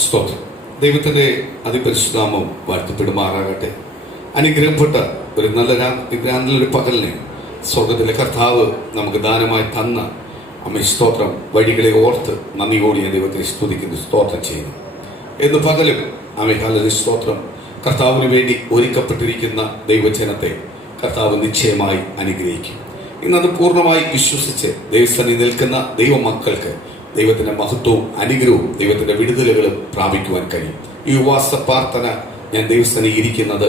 സ്തോത്രം. ദൈവത്തിന്റെ അതിപരിശുദ്ധാമം വാഴ്ത്തപ്പെടുമാറാകട്ടെ. അനുഗ്രഹപ്പെട്ട ഒരു നല്ലൊരു പകലിനെ സ്വർഗത്തിലെ കർത്താവ് നമുക്ക് ദാനമായി തന്ന അമ്മ സ്തോത്രം. വഴികളെ ഓർത്ത് നന്ദിയോടെ ഞാൻ ദൈവത്തെ സ്തുതിക്കുന്നു, സ്തോത്രം ചെയ്യുന്നു. എന്ന് പകലും അമ്മ സ്തോത്രം. കർത്താവിന് വേണ്ടി ഒരുക്കപ്പെട്ടിരിക്കുന്ന ദൈവജനത്തെ കർത്താവ് നിശ്ചയമായി അനുഗ്രഹിക്കും. ഇന്നത് പൂർണ്ണമായി വിശ്വസിച്ച് ദൈവസ്ഥനിൽ നിൽക്കുന്ന ദൈവമക്കൾക്ക് ദൈവത്തിന്റെ മഹത്വവും അനുഗ്രഹവും ദൈവത്തിന്റെ വിടുതലുകളും പ്രാപിക്കുവാൻ കഴിയും. ഈ ഉപവാസ പ്രാർത്ഥന ഞാൻ ദൈവസ്ഥനിൽ ഇരിക്കുന്നത്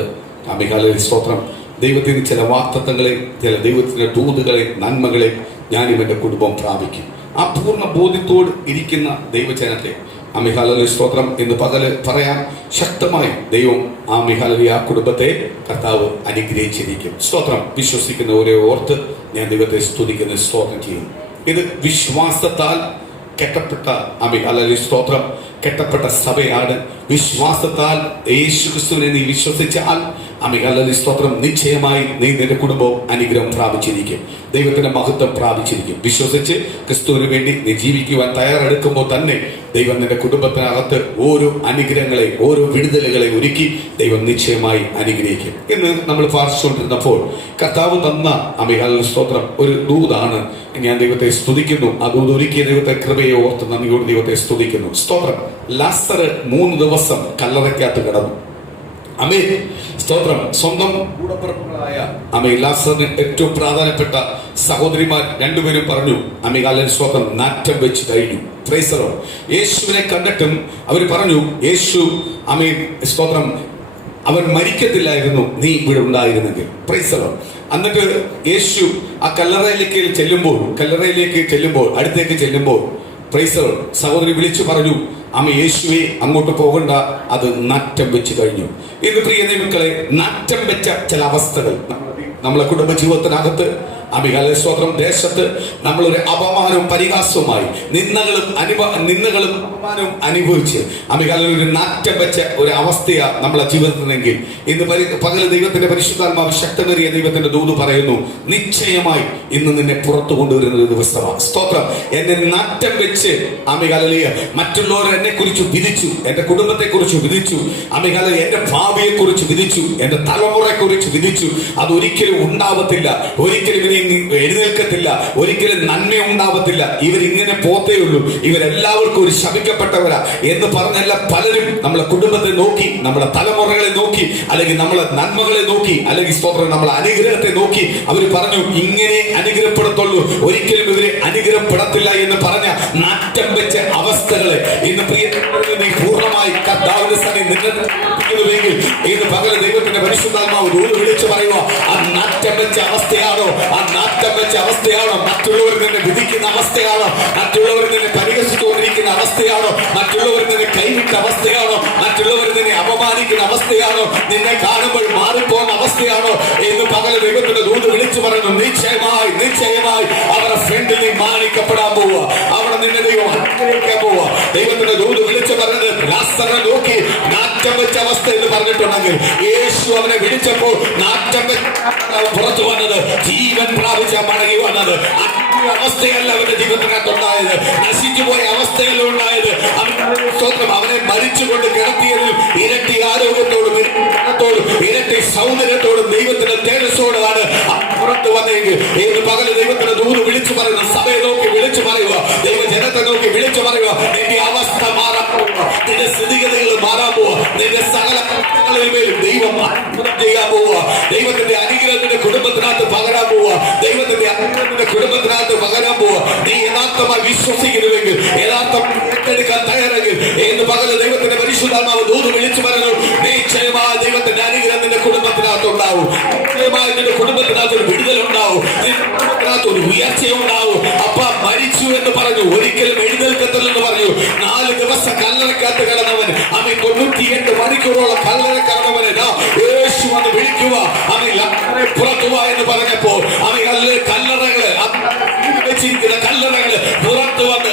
അമികാലയിൽ സ്തോത്രം. ദൈവത്തിന് ചില വാഗ്ദത്തങ്ങളെ, ചില ദൈവത്തിന്റെ ദൂതുകളെ, നന്മകളെ ഞാനും എൻ്റെ കുടുംബം പ്രാപിക്കും. ആ പൂർണ്ണ ബോധ്യത്തോട് ഇരിക്കുന്ന ദൈവജനത്തെ അമിഹാലി സ്തോത്രം എന്ന് പകല് പറയാൻ ശക്തമായി ദൈവം ആ കുടുംബത്തെ കർത്താവ് അനുഗ്രഹിച്ചിരിക്കും. സ്തോത്രം. വിശ്വസിക്കുന്നവരെ ഓർത്ത് ഞാൻ ദൈവത്തെ സ്തുതിക്കുന്ന സ്തോത്രം ചെയ്യുന്നു. ഇത് വിശ്വാസത്താൽ കെട്ടപ്പെട്ട അമിഹാലി സ്തോത്രം കെട്ടപ്പെട്ട സഭയാണ്. വിശ്വാസത്താൽ യേശുക്രിസ്തുവിനെ നീ വിശ്വസിച്ചാൽ അമിഹാലി സ്തോത്രം നിശ്ചയമായി നീ നിന്റെ കുടുംബവും അനുഗ്രഹം പ്രാപിച്ചിരിക്കും, ദൈവത്തിന്റെ മഹത്വം പ്രാപിച്ചിരിക്കും. വിശ്വസിച്ച് ക്രിസ്തുവിന് വേണ്ടി നീ ജീവിക്കുവാൻ തയ്യാറെടുക്കുമ്പോൾ തന്നെ ദൈവം നിന്റെ കുടുംബത്തിനകത്ത് ഓരോ അനുഗ്രഹങ്ങളെ, ഓരോ വിടുതലുകളെ ഒരുക്കി ദൈവം നിശ്ചയമായി അനുഗ്രഹിക്കും. ഇന്ന് നമ്മൾ പ്രാർത്ഥിച്ചുകൊണ്ടിരുന്നപ്പോൾ കർത്താവ് തന്ന അമിഹാലി സ്തോത്രം ഒരു ദൂതാണ്. ഞാൻ ദൈവത്തെ സ്തുതിക്കുന്നു. ആ ദൂത് ഒരുക്കിയ ദൈവത്തെ കൃപയെ ഓർത്ത് നന്ദിയോട് ദൈവത്തെ സ്തുതിക്കുന്നു. സ്തോത്രം. ലാസർ 3 ദിവസം കല്ലറയ്ക്കകത്ത് കിടന്നു. അമേ സ്തോത്രം. സ്വന്തം കൂടപ്പിറപ്പുകളായ ലാസറിന് ഏറ്റവും പ്രാധാന്യപ്പെട്ട സഹോദരിമാർ രണ്ടുപേരും പറഞ്ഞു, അമികാലൻ സ്തോത്രം നാറ്റം വെച്ച് കഴിഞ്ഞു. യേശുവിനെ കണ്ടിട്ടും അവർ പറഞ്ഞു, യേശു സ്തോത്രം അവൻ മരിക്കത്തില്ലായിരുന്നു നീ ഇവിടെ ഉണ്ടായിരുന്നെങ്കിൽ. എന്നിട്ട് യേശു ആ കല്ലറയിലേക്ക് ചെല്ലുമ്പോൾ അടുത്തേക്ക് ചെല്ലുമ്പോൾ സഹോദരി വിളിച്ചു പറഞ്ഞു, യേശുവെ അങ്ങോട്ട് പോകണ്ട, അത് നാറ്റം വെച്ച് കഴിഞ്ഞു. ഇന്ന് പ്രിയ ദൈവമക്കളെ, നാറ്റം വെച്ച ചില അവസ്ഥകൾ നമ്മളെ കുടുംബ ജീവിതത്തിനകത്ത് സ്തോത്രം ദേശത്ത് നമ്മളൊരു അപമാനവും പരിഹാസവുമായി നിന്ദകളും അപമാനവും അനുഭവിച്ച് ഒരു നാറ്റം വെച്ച ഒരു അവസ്ഥയാണ് നമ്മളെ ജീവിതത്തിനെങ്കിൽ ഇന്ന് പകല് ദൈവത്തിന്റെ പരിശുദ്ധാത്മാവ് ശക്തമേറിയ ദൈവത്തിന്റെ ദൂത് പറയുന്നു, നിശ്ചയമായി ഇന്ന് നിന്നെ പുറത്തു കൊണ്ടുവരുന്ന ഒരു ദിവസമാണ്. സ്തോത്രം. എന്നെ നാറ്റം വെച്ച് മറ്റുള്ളവർ എന്നെ കുറിച്ച് വിധിച്ചു, എന്റെ കുടുംബത്തെ കുറിച്ച് വിധിച്ചു, എന്റെ ഭാവിയെ കുറിച്ച് വിധിച്ചു, എന്റെ തലമുറയെ കുറിച്ച് വിധിച്ചു. അതൊരിക്കലും ഉണ്ടാവത്തില്ല, ഒരിക്കലും എഴുന്നേൽക്കത്തില്ല, ഒരിക്കലും നന്മ ഉണ്ടാവത്തില്ല, ഇവരിങ്ങനെ പോത്തേ ഉള്ളൂ, ഇവരെല്ലാവർക്കും ഒരു ശപിക്കപ്പെട്ടവരാ എന്ന് പറഞ്ഞല്ല പലരും നമ്മളെ കുടുംബത്തെ നോക്കി, നമ്മളെ തലമുറകളെ നോക്കി, അല്ലെങ്കിൽ നമ്മളെ നന്മകളെ നോക്കി, അല്ലെങ്കിൽ സ്തോത്രം നമ്മളെ അനുഗ്രഹത്തെ നോക്കി അവർ പറഞ്ഞു ഇങ്ങനെ അനുഗ്രഹപ്പെടത്തുള്ളൂ, ഒരിക്കലും ഇവരെ അനുഗ്രഹപ്പെടത്തില്ല എന്ന് പറഞ്ഞ നാറ്റം വെച്ച അവസ്ഥകളെ ഇന്ന് പ്രിയ നീ പൂർണ്ണമായി കർത്താവിന്റെ സന്നിധിയിൽ നിന്നെങ്കിൽ ഇന്ന് പകൽ ദൈവത്തിന്റെ പരിശുദ്ധാത്മാവ് ദൂത് വിളിച്ചു പറയുക, ആ നാറ്റം വെച്ച അവസ്ഥയാണോ, ആ നാറ്റം വെച്ച അവസ്ഥയാണോ, മറ്റുള്ളവർ നിന്നെ വിധിക്കുന്ന അവസ്ഥയാണോ, മറ്റുള്ളവർ നിന്നെ പരിഹസിച്ചുകൊണ്ടിരിക്കുന്ന അവസ്ഥയാണോ, മറ്റുള്ളവർ നിന്നെ കൈവിട്ട അവസ്ഥയാണോ, മറ്റുള്ളവർ നിന്നെ അപമാനിക്കുന്ന അവസ്ഥയാണോ, നിന്നെ കാണുമ്പോൾ മാറിപ്പോകുന്ന അവസ്ഥയാണോ എന്ന് പകൽ ദൈവത്തിന്റെ ദൂത് വിളിച്ചു പറയുന്നു, നിശ്ചയമായി അവരുടെ ഫ്രണ്ടിൽ നീ മാനിക്കപ്പെടാൻ പോവുക, അവിടെ നിന്നെ ദൈവം അനുഗ്രഹിക്കാൻ പോവുക. ദൈവത്തിന്റെ ദൂത് വിളിച്ചു പറഞ്ഞത് ലാസറിനെ നോക്കി നാറ്റം വെച്ച അവസ്ഥ എന്ന് പറഞ്ഞിട്ടുണ്ടെങ്കിൽ യേശു അവനെ വിളിച്ചപ്പോൾ നാറ്റം വെച്ച പുറത്തു വന്നത്, ജീവൻ പ്രാപിച്ച മടങ്ങി വന്നത്. അവസ്ഥയല്ല അവന്റെ ജീവിതത്തിനകത്ത് ഉണ്ടായത്, നശിച്ചു പോയ അവസ്ഥയല്ല ഉണ്ടായത്. അവനെ മരിച്ചുകൊണ്ട് കിടത്തിയതിൽ ഇരട്ടി ആരോഗ്യത്തോടും ഇരട്ടി സൗന്ദര്യത്തോടും ദൈവത്തിന്റെ തേജസ്സോടാണ് പുറത്തു വന്നെങ്കിൽ ഏത് പകല് ദൈവത്തിന്റെ ദൂത് വിളിച്ചു പറയുന്ന സഭയെ നോക്കി വിളിച്ചു പറയുക, ദൈവജനത്തെ നോക്കി വിളിച്ചു പറയുക, നിന്റെ അവസ്ഥ മാറാൻ പോവുക, നിന്റെ സ്ഥിതിഗതികൾ മാറാൻ പോവുക, നിന്റെ സകല പ്രശ്നങ്ങളിലും ദൈവം അത്ഭുതം ചെയ്യാൻ പോവുക, ദൈവത്തിന്റെ അനുഗ്രഹത്തിന്റെ കുടുംബത്തിനകത്ത് പകരാൻ പോവുക, ദൈവത്തിന്റെ അനുഗ്രഹത്തിന്റെ കുടുംബത്തിനകത്ത് പകരാൻ പോവുക. നീ യഥാർത്ഥമായി വിശ്വസിക്കുന്നുവെങ്കിൽ, യഥാർത്ഥമായി ഏറ്റെടുക്കാൻ തയ്യാറെങ്കിൽ എന്ന് പകല് ദൈവത്തിന്റെ പരിശുദ്ധാത്മാവ് ദൂത് വിളിച്ചു പറഞ്ഞു, നിശ്ചയമായ ദൈവത്തിന്റെ അനുഗ്രഹം നിന്റെ കുടുംബത്തിനകത്ത് ഉണ്ടാവും, നിശ്ചയമായി നിന്റെ കുടുംബത്തിനകത്ത് ഒരു വിടുതലുണ്ടാവും, നിന്റെ കുടുംബത്തിനകത്ത് ഒരു ഉയർച്ചയുണ്ടാവും. അപ്പ മരിച്ചു എന്ന് പറഞ്ഞു, ഒരിക്കലും എഴുന്നേൽക്കത്തില്ലെന്ന് പറഞ്ഞു. 4 ദിവസം കല്ലറക്കകത്ത് കിടന്നവൻ 98 മണിക്കൂറോളം കല്ലറ കിടന്നവനെ യേശു വന്ന് വിളിക്കുക, പുറത്തുവാ എന്ന് പറഞ്ഞപ്പോൾ കല്ലറകള് വെച്ചിരിക്കുന്ന കല്ലറകള് പുറത്തു വന്ന്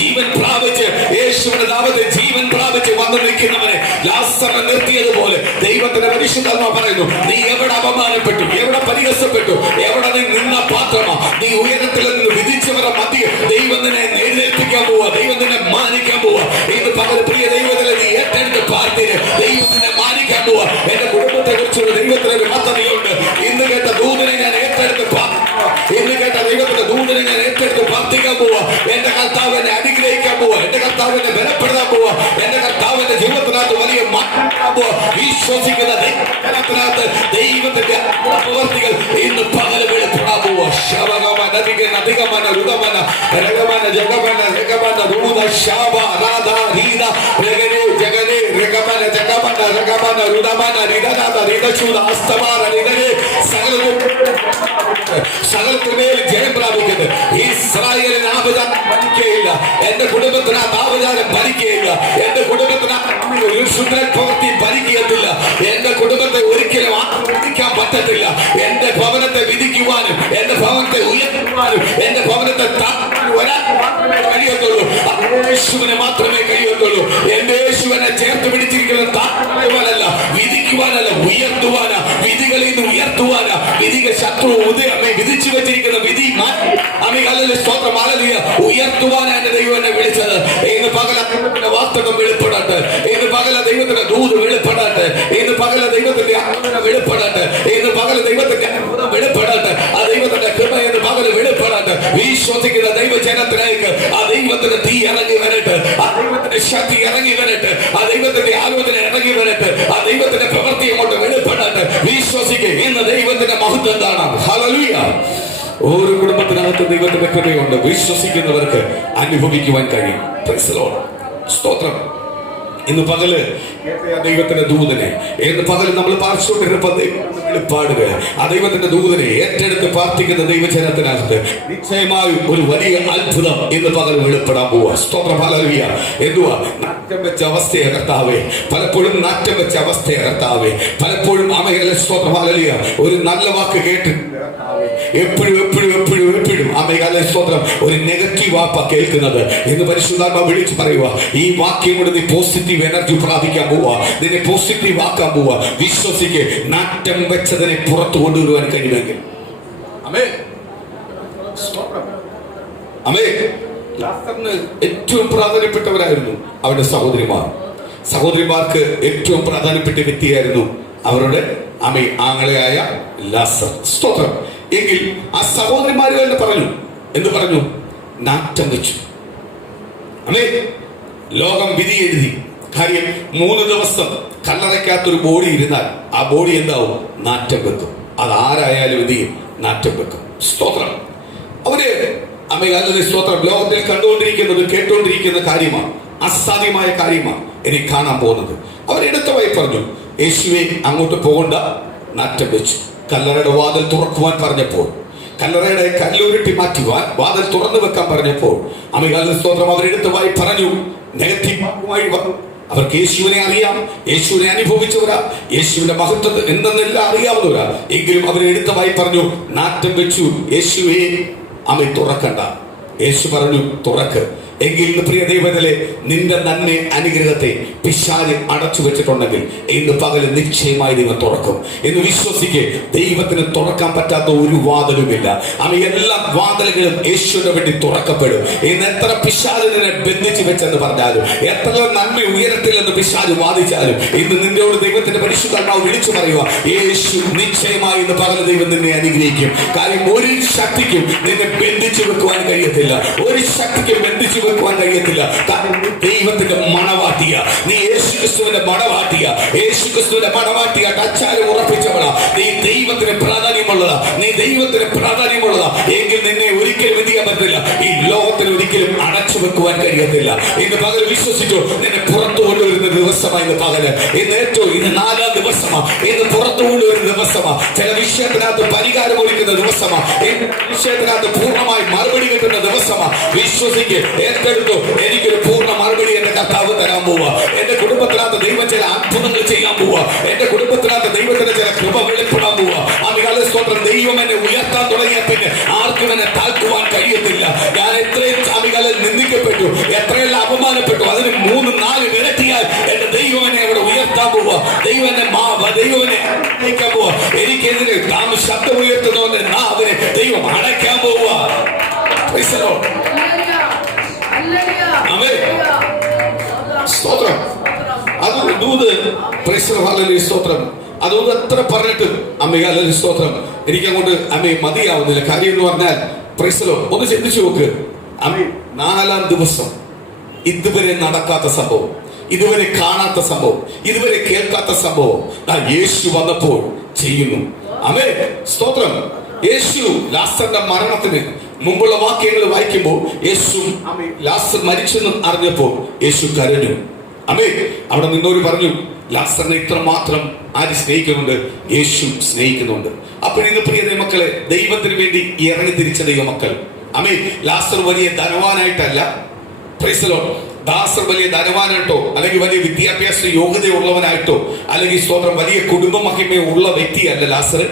ജീവൻ പ്രാപിച്ച് യേശുവിന്റെ നാമത്തിൽ ജീവൻ പ്രാപിച്ച് വന്നു നിൽക്കുന്നവനെ ലാസറിനെ നിർത്തിയതുപോലെ ദൈവത്തിന്റെ പരിശുദ്ധാത്മാവ് പറയുന്നു, നീ എവിടെ അപമാനപ്പെട്ടു, എവിടെ പരിഹസപ്പെട്ടു, എവിടെ നീ നിന്ന പാത്രമാ, നീ ഉയരത്തിൽ നിന്ന് വിധിച്ചവരുടെ മധ്യ ദൈവം ദൈവം നിന്നെ എഴുന്നേൽപ്പിക്കാൻ പോവാ, ദൈവം നിന്നെ മാനിക്കാൻ പോവാ. ഇന്ന് പകൽ പ്രിയ ദൈവത്തിലെ നീ ഏറ്റെടുത്ത് പ്രാർത്ഥിന്, ദൈവം നിന്നെ മാനിക്കാൻ പോവാ. എന്റെ കുടുംബത്തെ കുറിച്ചുള്ള ദൈവത്തിന് ഒരു പദ്ധതിയുണ്ട്. ഇന്ന് കേട്ട ദൂതനെ ഞാൻ ഏറ്റെടുത്ത് പ്രാർത്ഥിക്കുക, ഇന്ന് കേട്ട ദൈവത്തിന്റെ ദൂതനെ ഞാൻ ഏറ്റെടുത്ത് പ്രാർത്ഥിക്കാൻ പോവാ. എന്റെ കർത്താവ് എന്നെ അനുഗ്രഹിക്കാൻ പോവാ, എന്റെ കർത്താവ് എന്നെ ബലപ്പെടുത്താൻ പോവാ, എന്റെ കർത്താവിന്റെ ജീവിതത്തിനകത്ത് വലിയ മാറ്റം പോവാ. വിശ്വസിക്കുന്ന ദൈവത്തിനകത്ത് ദൈവത്തിന്റെ പ്രവർത്തികൾ ഇന്ന് പകൽ വെളിപ്പെടാൻ പോവാ. ശവഗമന അധികമന രുദമന രഗമന ജഗമന രഗമന രൂത ശാബ രാധ രീത രഗനെ ജഗനെ രഗമന ജഗമന രഗമന രുദമന രിദനാഥ രിദശൂദ അസ്തമാന രിദനെ സകലത്തിന്മേൽ ജയം പ്രാപിക്കുന്നത്. ഇസ്രായേലിന് ആപചാരം ഭരിക്കുകയില്ല, എന്റെ കുടുംബത്തിനകത്ത് ആപചാരം ഭരിക്കുകയില്ല, എന്റെ കുടുംബത്തിനകത്ത് ഒരു ശുദ്ധൻ പ്രവൃത്തി ഭരിക്കുകയില്ല, എന്റെ കുടുംബത്തെ ഒരിക്കലും ആക്രമിക്കാൻ പറ്റത്തില്ല. എന്റെ ഭവനത്തെ വിധിക്കുവാനും എന്റെ ഭവനത്തെ ഉയർത്തുവാനും എന്റെ ഭവനത്തെ കഴിയത്തുള്ളൂ, യേശുവിനെ മാത്രമേ കഴിയത്തുള്ളൂ. എന്റെ യേശുവിനെ ചേർത്ത് പിടിച്ചിരിക്കുന്നത് താഴ്ത്തുവാനല്ല, വിധിക്കുവാനല്ല, ഉയർത്തുവാനാ. വിധികളിൽ നിന്ന് ഉയർത്തുവാനാ. വിധികൾ ശത്രു വിധിച്ചു വെച്ചിരിക്കുന്ന വിധി സ്തോത്രം ഉയർത്തുവാനാണ് എന്റെ ദൈവം എന്നെ വിളിച്ചത്. ഇന്ന് പകല ദൈവത്തിന്റെ വാസ്തവം വെളിപ്പെടട്ടെ, ഇന്ന് പകല ദൈവത്തിന്റെ ദൂത് വെളിപ്പെടട്ടെ, ഇന്ന് പകല ദൈവത്തിന്റെ ആരാധന വെളിപ്പെടട്ടെ, ഇന്ന് പകല ദൈവത്തിന്റെ അത്ഭുതം വെളിപ്പെടട്ടെ, ആ ദൈവത്തിന്റെ കൃപ എന്ന് പകൽ വെളിപ്പെടട്ടെ. വിശ്വസിക്കുന്ന ദൈവജനത്തിലേക്ക് ആ ദൈവത്തിന്റെ തീ ഇറങ്ങി വരട്ടെ, ആ ദൈവത്തിന്റെ ശക്തി ഇറങ്ങി വരട്ടെ, ആ ദൈവത്തിന്റെ ആലോചന ഇറങ്ങി വരട്ടെ, ആ ദൈവത്തിന്റെ പ്രവൃത്തി അങ്ങോട്ട് വെളിപ്പെടട്ടെ. വിശ്വസിക്കുക, ഇന്ന് ദൈവത്തിന്റെ മഹത്വം കാണാം. ഹല്ലേലൂയ. ഓരോ കുടുംബത്തിനകത്ത് ദൈവത്തിന്റെ കൃപയുണ്ട്, വിശ്വസിക്കുന്നവർക്ക് അനുഭവിക്കുവാൻ കഴിയും. Price the lord. സ്തോത്രം. ഇന്ന് പകല് ദൈവത്തിന്റെ ദൂതനെ, ഇന്ന് പകല് നമ്മൾ പാർശ്വപ്പെട്ടിരുന്നപ്പോൾ വെളിപ്പാടുക ആ ദൈവത്തിന്റെ ദൂതനെ ഏറ്റെടുത്ത് പ്രാർത്ഥിക്കുന്ന ദൈവജനത്തിനകത്ത് നിശ്ചയമായും ഒരു വലിയ അത്ഭുതം ഇന്ന് പകൽ വെളിപ്പെടാൻ പോവുക. സ്തോത്രം. ഹല്ലേലൂയ. എന്തുവാ? നാറ്റം വെച്ച അവസ്ഥയെ കർത്താവേ, പലപ്പോഴും നാറ്റം വെച്ച അവസ്ഥയെ കർത്താവേ, പലപ്പോഴും അമേലെ സ്തോത്രം. ഹല്ലേലൂയ. ഒരു നല്ല വാക്ക് കേട്ട് എപ്പോഴും എപ്പോഴും എപ്പോഴും എപ്പോഴും അമേലെ സ്തോത്രം ഒരു നെഗറ്റീവ് വാപ്പാ കേൾക്കുന്നത് എന്ന് പരിശുദ്ധാത്മാവ് വിളിച്ചു പറയുക. ഈ വാക്യം കൊണ്ട് നീ പോസിറ്റീവ് എനർജി പ്രാപിക്കാൻ പോവാ, നിന്നെ പോസിറ്റീവ് ആക്കാൻ പോവാ. വിശ്വസിക്ക്, നാറ്റം വെച്ചതിനെ പുറത്തു കൊണ്ടുവരുവാൻ കഴിയുമെങ്കിൽ. ആമേൻ. ആമേൻ. ലാസറിന് ഏറ്റവും പ്രാധാന്യപ്പെട്ടവരായിരുന്നു അവരുടെ സഹോദരിമാർ. സഹോദരിമാർക്ക് ഏറ്റവും പ്രാധാന്യപ്പെട്ട വ്യക്തിയായിരുന്നു അവരുടെ ആങ്ങളെയായ ലാസർ. സ്തോത്രം. എങ്കിൽ ആ സഹോദരിമാര് തന്നെ പറഞ്ഞു, എന്ത് പറഞ്ഞു? നാറ്റം വെച്ചു. ആമേൻ. ലോകം വിധി എഴുതി. കാര്യം 3 ദിവസം കല്ലറയ്ക്കകത്തൊരു ബോഡി ഇരുന്നാൽ ആ ബോഡി എന്താവും? നാറ്റം വെക്കും. അതാരായാലും എന്ത് ചെയ്യും? നാറ്റം വെക്കും. സ്തോത്രം. അവര് അമ്മയുടെ സ്തോത്രം ലോകത്തിൽ കണ്ടുകൊണ്ടിരിക്കുന്നത്, കേട്ടുകൊണ്ടിരിക്കുന്ന കാര്യമാണ്, അസാധ്യമായ കാര്യമാണ് എനിക്ക് കാണാൻ പോകുന്നത്. അവരെടുത്തവായി പറഞ്ഞു, യേശുവേ അങ്ങോട്ട് പോകണ്ട, നാറ്റം വെച്ചു. കല്ലറയുടെ വാതിൽ തുറക്കുവാൻ പറഞ്ഞപ്പോൾ, കല്ലറയുടെ കല്ലൂരിട്ടി മാറ്റുവാൻ വാതിൽ തുറന്നു വെക്കാൻ പറഞ്ഞപ്പോൾ അമ്മയുടെ സ്തോത്രം അവരെടുത്തവായി പറഞ്ഞു. നെഗറ്റീവായി വന്നു. അവർക്ക് യേശുവിനെ അറിയാം, യേശുവിനെ അനുഭവിച്ചവരാ, യേശുവിന്റെ മഹത്വം എന്തെന്നെല്ലാം അറിയാവുന്നവരാ. എങ്കിലും അവരെടുത്തവായി പറഞ്ഞു, നാറ്റം വെച്ചു. യേശുവേ അമ്മ തുറക്കണ്ട. യേശു പറഞ്ഞു, തുറക്ക്. എങ്കിൽ ഇന്ന് പ്രിയ ദൈവത്തിലെ നിന്റെ നന്മ അനുഗ്രഹത്തെ പിശാച് അടച്ചു വെച്ചിട്ടുണ്ടെങ്കിൽ ഇന്ന് പകൽ നിശ്ചയമായി നിങ്ങൾ തുറക്കും. എന്ന് വിശ്വസിക്ക്. ദൈവത്തിന് തുറക്കാൻ പറ്റാത്ത ഒരു വാതിലുമില്ല. എല്ലാ വാതിലുകളും യേശുവിന് വേണ്ടി തുറക്കപ്പെടും. ഇന്ന് എത്ര പിശാചിനെ ബന്ധിച്ചു വെച്ചെന്ന് പറഞ്ഞാലും, എത്ര നന്മ ഉയരത്തില്ലെന്ന് പിശാച് വാദിച്ചാലും, ഇന്ന് നിന്നോട് ദൈവത്തിന്റെ പരിശുദ്ധാത്മാവ് വിളിച്ചു പറയുക, യേശു നിശ്ചയമായി ഇന്ന് പകൽ ദൈവം നിന്നെ അനുഗ്രഹിക്കും. കാര്യം ഒരു ശക്തിക്കും നിന്നെ ബന്ധിച്ചു വെക്കുവാൻ കഴിയത്തില്ല, ഒരു ശക്തിക്കും ബന്ധിച്ചു വെക്കുവാൻ കഴിയത്തില്ല. ദൈവത്തിന്റെ മണവാട്ടിയ നീ, യേശുക്രിസ്തുവിന്റെ മണവാട്ടിയ, യേശുക്രിസ്തുവിന്റെ മണവാട്ടിയ അച്ചാരം ഉറപ്പിച്ചവളാ നീ. ദൈവത്തിന് പ്രാധാന്യമുള്ളതാ നീ, ദൈവത്തിന് പ്രാധാന്യമുള്ളതാ. എങ്കിൽ നിന്നെ ഒരിക്കലും എന്ത് ചെയ്യാൻ പറ്റില്ല, ഈ ലോകത്തിന് ഒരിക്കലും അടച്ചു വെക്കുവാൻ കഴിയത്തില്ല. ഇന്ന് പകൽ വിശ്വസിച്ചു, നിന്നെ പുറത്തു കൊണ്ടുവരുന്ന ദിവസമാണ് ഇന്ന് പകല്. ഇന്ന് ഏറ്റവും ഇന്ന് 4ാം ദിവസമാണ്. ഇന്ന് പുറത്തു കൊണ്ടുവരുന്ന ദിവസമാണ്. ചില വിഷയത്തിനകത്ത് പരിഹാരം ഒഴിക്കുന്ന ദിവസമാണ്. വിഷയത്തിനകത്ത് പൂർണ്ണമായി മറുപടി കിട്ടുന്ന ദിവസമാണ്. വിശ്വസിക്ക്. ഏറ്റെടുത്തു. എനിക്കൊരു പൂർണ്ണ മറുപടി എന്റെ കർത്താവ് തരാൻ പോവുക. എന്റെ കുടുംബത്തിനകത്ത് ദൈവം ചില അത്ഭുതങ്ങൾ ചെയ്യാൻ പോവുക. എന്റെ കുടുംബത്തിനകത്ത് ദൈവത്തിന്റെ ചില കൃപ വെളിപ്പെടാൻ പോവുക. അമികാല സ്തോത്രം. ദൈവം എന്നെ ഉയർത്താൻ തുടങ്ങിയ പിന്നെ ആർക്കും എന്നെ താഴ്ത്തുവാൻ കഴിയത്തില്ല. ഞാൻ എത്രയും അമികാലിൽ നിന്ദിക്കപ്പെട്ടു, എത്രയെല്ലാം അപമാനപ്പെട്ടു, അതിന് 3-4 ഇരട്ടിയാൽ എന്റെ ദൈവം എന്നെ അവിടെ ഉയർത്താൻ പോവുക. ദൈവം എന്നെ അടയ്ക്കാൻ പോവുക. എനിക്കെതിരെ താമ ശബ്ദം ഉയർത്തുന്നവന്റെ നാവിനെ ദൈവം അടയ്ക്കാൻ പോവുക. സ്തോത്രം. അത് ദൂത് സ്തോത്രം. അതുകൊണ്ട് എത്ര പറഞ്ഞിട്ട് അമ്മയെ അല്ലെങ്കിൽ സ്തോത്രം എനിക്കങ്ങോട്ട് അമ്മയെ മതിയാവുന്നില്ല. കാര്യം എന്ന് പറഞ്ഞാൽ പ്രൈസലോ ഒന്ന് ചിന്തിച്ചു നോക്ക്. അമ്മ 4-ാം ദിവസം ഇതുവരെ നടക്കാത്ത സംഭവം, ഇതുവരെ കാണാത്ത സംഭവം, ഇതുവരെ കേൾക്കാത്ത സംഭവം യേശു വന്നപ്പോൾ ചെയ്യുന്നു. അമ്മേ സ്തോത്രം. യേശു ലാസറിന്റെ മരണത്തിന് മുമ്പുള്ള വാക്യങ്ങൾ വായിക്കുമ്പോൾ യേശു ലാസർ മരിച്ചെന്ന് അറിഞ്ഞപ്പോൾ യേശു കരഞ്ഞു. അമ്മേ അവിടെ നിന്നോര് പറഞ്ഞു ലാസറിനെ ഇത്രമാത്രം ആര് സ്നേഹിക്കുന്നുണ്ട്? യേശു സ്നേഹിക്കുന്നുണ്ട്. അപ്പോൾ ഇന്ന് പ്രിയ ദൈവമക്കളെ, ദൈവത്തിന് വേണ്ടി ഇറങ്ങി തിരിച്ച ദൈവമക്കൾ, അമ്മേ ലാസർ വലിയ ധനവാനായിട്ടല്ല, ദാസർ വലിയ ധനവാനായിട്ടോ അല്ലെങ്കിൽ വലിയ വിദ്യാഭ്യാസ യോഗ്യതയുള്ളവനായിട്ടോ അല്ലെങ്കിൽ സ്തോത്രം വലിയ കുടുംബ മഹിമയുള്ള വ്യക്തിയല്ല ലാസർ.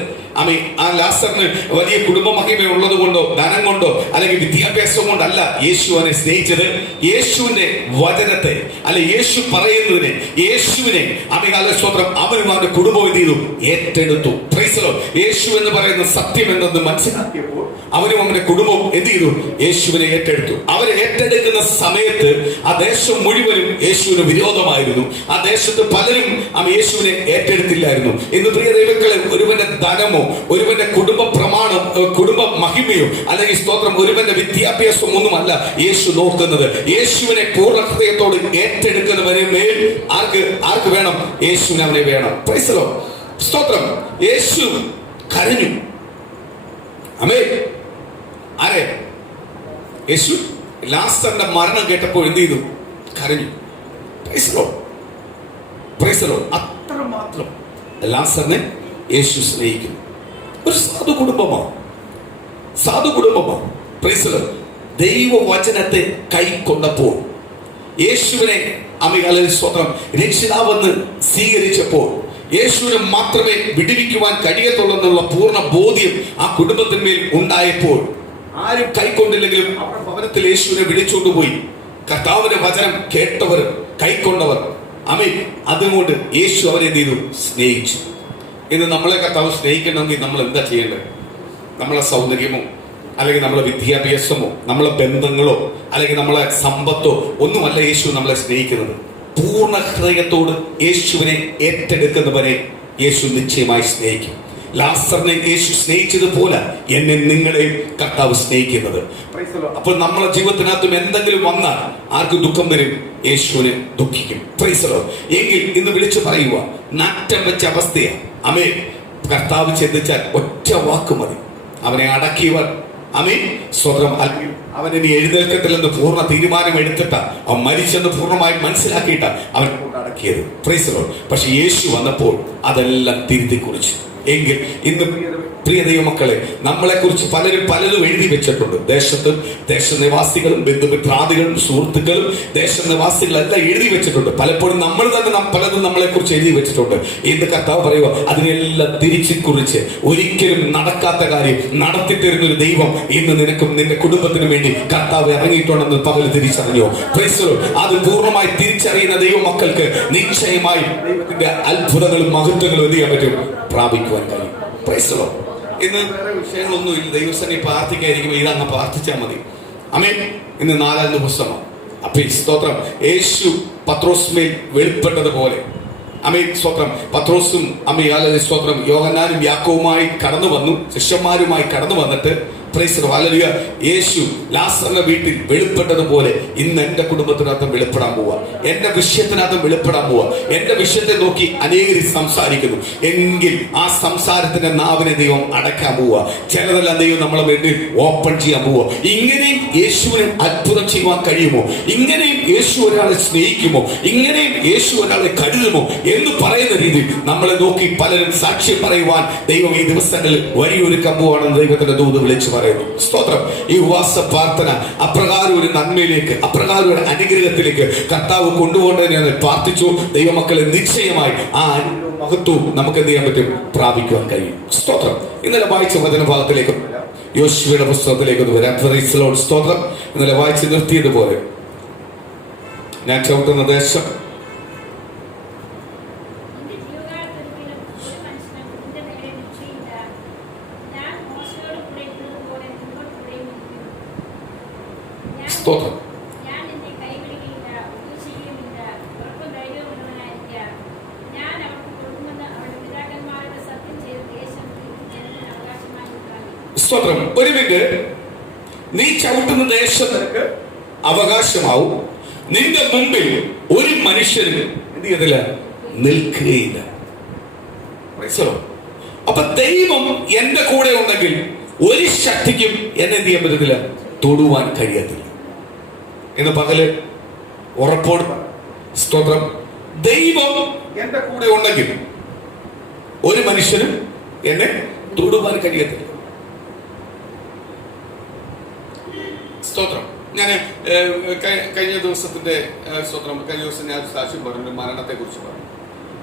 ആ ലാസറിന് വലിയ കുടുംബ മഹിമ ഉള്ളത് കൊണ്ടോ ധനം കൊണ്ടോ അല്ലെങ്കിൽ വിദ്യാഭ്യാസം കൊണ്ടല്ല യേശു അവനെ സ്നേഹിച്ചത്. യേശുവിന്റെ വചനത്തെ അല്ലെ യേശു പറയുന്നതിനെ, യേശുവിനെ സ്തോത്രം അവനും അവന്റെ കുടുംബം എന്ത് ചെയ്തു? ഏറ്റെടുത്തു. യേശു എന്ന് പറയുന്ന സത്യം എന്തെന്ന് മനസ്സിലാക്കിയപ്പോൾ അവനും അവന്റെ കുടുംബവും എന്ത് ചെയ്തു? യേശുവിനെ ഏറ്റെടുത്തു. അവരെ ഏറ്റെടുക്കുന്ന സമയത്ത് ആ ദേശം മുഴുവനും യേശുവിന് വിരോധമായിരുന്നു. ആ ദേശത്ത് പലരും യേശുവിനെ ഏറ്റെടുത്തില്ലായിരുന്നു. ഇന്ന് പ്രിയ ദൈവങ്ങളെ, ഒരുവന്റെ ധനമോ ഒരുവന്റെ കുടുംബ പ്രമാണം, കുടുംബ മഹിമയോ അല്ലെങ്കിൽ സ്തോത്രം ഒരുവന്റെ വിദ്യാഭ്യാസം ഒന്നുമല്ല യേശു നോക്കുന്നത്. യേശുവിനെ പൂർണ്ണ ഹൃദയത്തോട് ഏറ്റെടുക്കുന്നവനെ മേൽ ആർക്ക് വേണം? യേശുവിനെ അവനെ വേണം. Price the lord. സ്തോത്രം. യേശു കരഞ്ഞു. ആമേൻ. ആരെ? യേശു ലാസറിന്റെ മരണം കേട്ടപ്പോൾ എന്ത് ചെയ്തു? കരഞ്ഞു. Price the Lord. Price the Lord. അത്രമാത്രം ലാസറിനെ യേശു സ്നേഹിക്കുന്നു. ഒരു സാധു കുടുംബമാണ്. Price the Lord. ദൈവവചനത്തെ കൈക്കൊണ്ടപ്പോൾ, യേശുവിനെ സ്തോത്രം രക്ഷിതാവെന്ന് സ്വീകരിച്ചപ്പോൾ, യേശുവിനെ മാത്രമേ വിടുവിക്കുവാൻ കഴിയത്തുള്ളെന്നുള്ള പൂർണ്ണ ബോധ്യം ആ കുടുംബത്തിന്മേൽ ഉണ്ടായപ്പോൾ, ആരും കൈക്കൊണ്ടില്ലെങ്കിലും അവരുടെ ഭവനത്തിൽ യേശുവിനെ വിളിച്ചുകൊണ്ടുപോയി. കർത്താവിന്റെ വചനം കേട്ടവർ, കൈക്കൊണ്ടവർ, അതുകൊണ്ട് യേശു അവരെ എന്ത് ചെയ്തു? സ്നേഹിച്ചു. ഇന്ന് നമ്മളെ കർത്താവ് സ്നേഹിക്കണമെങ്കിൽ നമ്മൾ എന്താ ചെയ്യേണ്ടത്? നമ്മളെ സൗന്ദര്യമോ അല്ലെങ്കിൽ നമ്മളെ വിദ്യാഭ്യാസമോ നമ്മളെ ബന്ധങ്ങളോ അല്ലെങ്കിൽ നമ്മളെ സമ്പത്തോ ഒന്നുമല്ല യേശു നമ്മളെ സ്നേഹിക്കുന്നത്. പൂർണ്ണ ഹൃദയത്തോട് യേശുവിനെ ഏറ്റെടുക്കുന്നവരെ യേശു നിശ്ചയമായി സ്നേഹിക്കും. ലാസറിനെ യേശു സ്നേഹിച്ചതുപോലെ എന്നെ നിങ്ങളെയും കർത്താവ് സ്നേഹിക്കുന്നത്. അപ്പോൾ നമ്മളെ ജീവിതത്തിനകത്തും എന്തെങ്കിലും വന്നാൽ ആർക്ക് ദുഃഖം വരും? യേശുവിനെ ദുഃഖിക്കും. Price the Lord. എങ്കിൽ ഇന്ന് വിളിച്ചു പറയുക, നാറ്റം വെച്ച അവസ്ഥയാണ്. കർത്താവ് ചിന്തിച്ചാൽ ഒറ്റ വാക്ക് മതി. അവനെ അടക്കിയവർ സ്വതന്ത്രം. അവൻ ഇനി എഴുന്നേൽക്കത്തില്ലെന്ന് പൂർണ്ണ തീരുമാനം എടുത്തിട്ട് അവൻ മരിച്ചെന്ന് പൂർണ്ണമായി മനസ്സിലാക്കിയിട്ട് അവൻ അടക്കിയത്. Price the Lord. പക്ഷെ യേശു വന്നപ്പോൾ അതെല്ലാം തിരുത്തി കുറിച്ചു. എങ്കിൽ ഇന്ന് പ്രിയ ദൈവമക്കളെ, നമ്മളെ കുറിച്ച് പലരും എഴുതി വെച്ചിട്ടുണ്ട്. ദേശനിവാസികളും ബന്ധുമിത്രാദികളും സുഹൃത്തുക്കളും ദേശനിവാസികളെല്ലാം എഴുതി വെച്ചിട്ടുണ്ട്. പലപ്പോഴും നമ്മൾ തന്നെ പലതും നമ്മളെ കുറിച്ച് എഴുതി വെച്ചിട്ടുണ്ട്. ഇന്ന് കർത്താവ് പറയുക, അതിനെല്ലാം തിരിച്ചു കുറിച്ച് ഒരിക്കലും നടക്കാത്ത കാര്യം നടത്തി തരുന്ന ഒരു ദൈവം ഇന്ന് നിനക്കും നിന്റെ കുടുംബത്തിനും വേണ്ടി കർത്താവ് ഇറങ്ങിയിട്ടുണ്ടെന്ന് പകൽ തിരിച്ചറിഞ്ഞോ? Price the Lord. അത് പൂർണ്ണമായി തിരിച്ചറിയുന്ന ദൈവമക്കൾക്ക് നിശ്ചയമായി ദൈവത്തിന്റെ അത്ഭുതങ്ങളും മഹത്വങ്ങളും എന്ത് ചെയ്യാൻ പറ്റും? പ്രാപിക്കുവാൻ കഴിയും. Price the Lord. ഇന്ന് വേറെ വിഷയങ്ങളൊന്നും ഇല്ല. ദൈവസനെ പ്രാർത്ഥിക്കാതിരിക്കുമ്പോൾ ഇതങ്ങ് പ്രാർത്ഥിച്ചാൽ മതി. ആമേൻ. ഇന്ന് 4-ാം ദിവസമാണ്. അപ്പൊ ഈ സ്തോത്രം യേശു പത്രോസ്മേൽ വെളിപ്പെട്ടതുപോലെ സ്തോത്രം പത്രോസും സ്തോത്രം യോഹന്നാനും യാക്കോവുമായി കടന്നു വന്നു, ശിഷ്യന്മാരുമായി കടന്നു വന്നിട്ട് യേശു ലാസറിന്റെ വീട്ടിൽ വെളിപ്പെട്ടതുപോലെ ഇന്ന് എന്റെ കുടുംബത്തിനകത്തും വെളിപ്പെടാൻ പോവാ, എന്റെ വിഷയത്തിനകത്തും വെളിപ്പെടാൻ പോവാ. എന്റെ വിഷയത്തെ നോക്കി അനേകർ സംസാരിക്കുന്നു എങ്കിൽ ആ സംസാരത്തിന്റെ നാവിനെ ദൈവം അടയ്ക്കാൻ പോവാ. ചിലതെല്ലാം ദൈവം നമ്മളെ വേണ്ടി ഓപ്പൺ ചെയ്യാൻ പോവാ. ഇങ്ങനെയും യേശുവിനെ അത്ഭുതം ചെയ്യുവാൻ കഴിയുമോ? ഇങ്ങനെയും യേശു ഒരാളെ സ്നേഹിക്കുമോ? ഇങ്ങനെയും യേശു ഒരാളെ കരുതുമോ എന്ന് പറയുന്ന രീതിയിൽ നമ്മളെ നോക്കി പലരും സാക്ഷ്യം പറയുവാൻ ദൈവം ഈ ദിവസങ്ങളിൽ വഴിയൊരുക്കാൻ പോവാണെന്ന് ദൈവത്തിന്റെ ദൂത് വിളിച്ചു പറയുന്നു. സ്തോത്രം. ഈ ഉപവാസ പ്രാർത്ഥന അപ്രകാരം ഒരു നന്മയിലേക്ക്, അപ്രകാരം ഒരു അനുഗ്രഹത്തിലേക്ക് കർത്താവ് കൊണ്ടുപോകേണ്ടതിന് ഞാൻ പ്രാർത്ഥിച്ചു. ദൈവമക്കളെ നിശ്ചയമായി ആ മഹത്വവും നമുക്ക് എന്ത് ചെയ്യാൻ പറ്റും? പ്രാപിക്കുവാൻ കഴിയും. സ്തോത്രം. ഇന്നലെ വായിച്ച വചനഭാഗത്തിലേക്ക്, യോശുവയുടെ പുസ്തകത്തിലേക്ക് ഒന്ന് വരാം. Price the lord. സ്തോത്രം. ഇന്നലെ വായിച്ച് നിർത്തിയതുപോലെ ഞാൻ ചവിട്ടുന്ന ദേശം സ്തോത്രം. സ്തോത്രം. ഒരു മിനിറ്റ്. നീ ചവിട്ടുന്ന ദേശം നിനക്ക് അവകാശമാവും. നിന്റെ മുമ്പിൽ ഒരു മനുഷ്യന് എന്ത് ചെയ്തില്ല, നിൽക്കുകയില്ല. അപ്പൊ ദൈവം എന്റെ കൂടെ ഉണ്ടെങ്കിൽ ഒരു ശക്തിക്കും എന്നെ എന്ത് ചെയ്യാൻ പറ്റത്തില്ല, തൊടുവാൻ കഴിയത്തില്ല എന്ന് പകല് ഉറപ്പോട്. സ്തോത്രം. ദൈവം എന്റെ കൂടെ ഉണ്ടെങ്കിൽ ഒരു മനുഷ്യനും എന്നെ തൊടുവാൻ കഴിയത്തില്ല. സ്തോത്രം. ഞാൻ കഴിഞ്ഞ ദിവസത്തിന്റെ സ്തോത്രം, കഴിഞ്ഞ ദിവസം ഞാൻ സാക്ഷ്യം പറഞ്ഞു, മരണത്തെ കുറിച്ച് പറഞ്ഞു.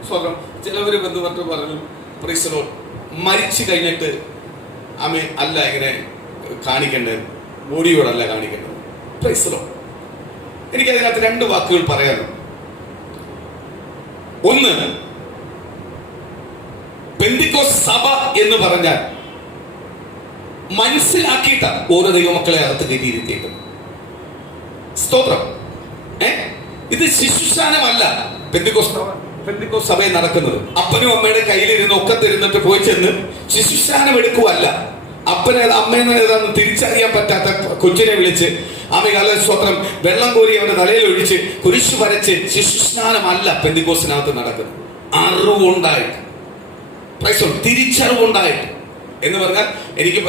സ്തോത്രം. ചിലവര് ബന്ധുപറ്റ പറഞ്ഞു, പ്രൈസ് ദി ലോർഡ്, മരിച്ചു കഴിഞ്ഞിട്ട് അമ്മ അല്ല ഇങ്ങനെ കാണിക്കേണ്ടത്, ബോഡിയോടല്ല കാണിക്കേണ്ടത്. Price the Lord. എനിക്ക് അതിനകത്ത് രണ്ട് വാക്കുകൾ പറയാനുണ്ട്. ഒന്ന്, പെന്തിക്കോസ്ത് സഭ എന്ന് പറഞ്ഞാൽ മനസ്സിലാക്കിയിട്ടാണ് ഓരോ ദൈവമക്കളെ അകത്ത് കയറ്റിയിരുത്തിയേക്കുന്നത്. സ്തോത്രം. ഇത് ശിശുശാനമല്ല പെന്തിക്കോസ്ത് സഭയിൽ നടക്കുന്നത്. അപ്പനും അമ്മയുടെ കയ്യിലിരുന്ന് ഒക്കെ തരുന്നിട്ട് പോയി ചെന്ന് ശിശുശാനം എടുക്കുവല്ല. അപ്പനെ അമ്മേനെ ഏതാന്ന് തിരിച്ചറിയാൻ പറ്റാത്ത കൊച്ചിനെ വിളിച്ച് ആമേൻ സ്തോത്രം വെള്ളം കോരി അവന്റെ തലയിൽ ഒഴിച്ച് കുരിശ് വരച്ച് ശിശുസ്നാനമല്ല പെന്തിക്കോസ്തിനകത്ത് നടക്കുന്നത്. അറിവുണ്ടായിട്ട്, തിരിച്ചറിവുണ്ടായിട്ട് എന്ന് പറഞ്ഞാൽ, എനിക്ക്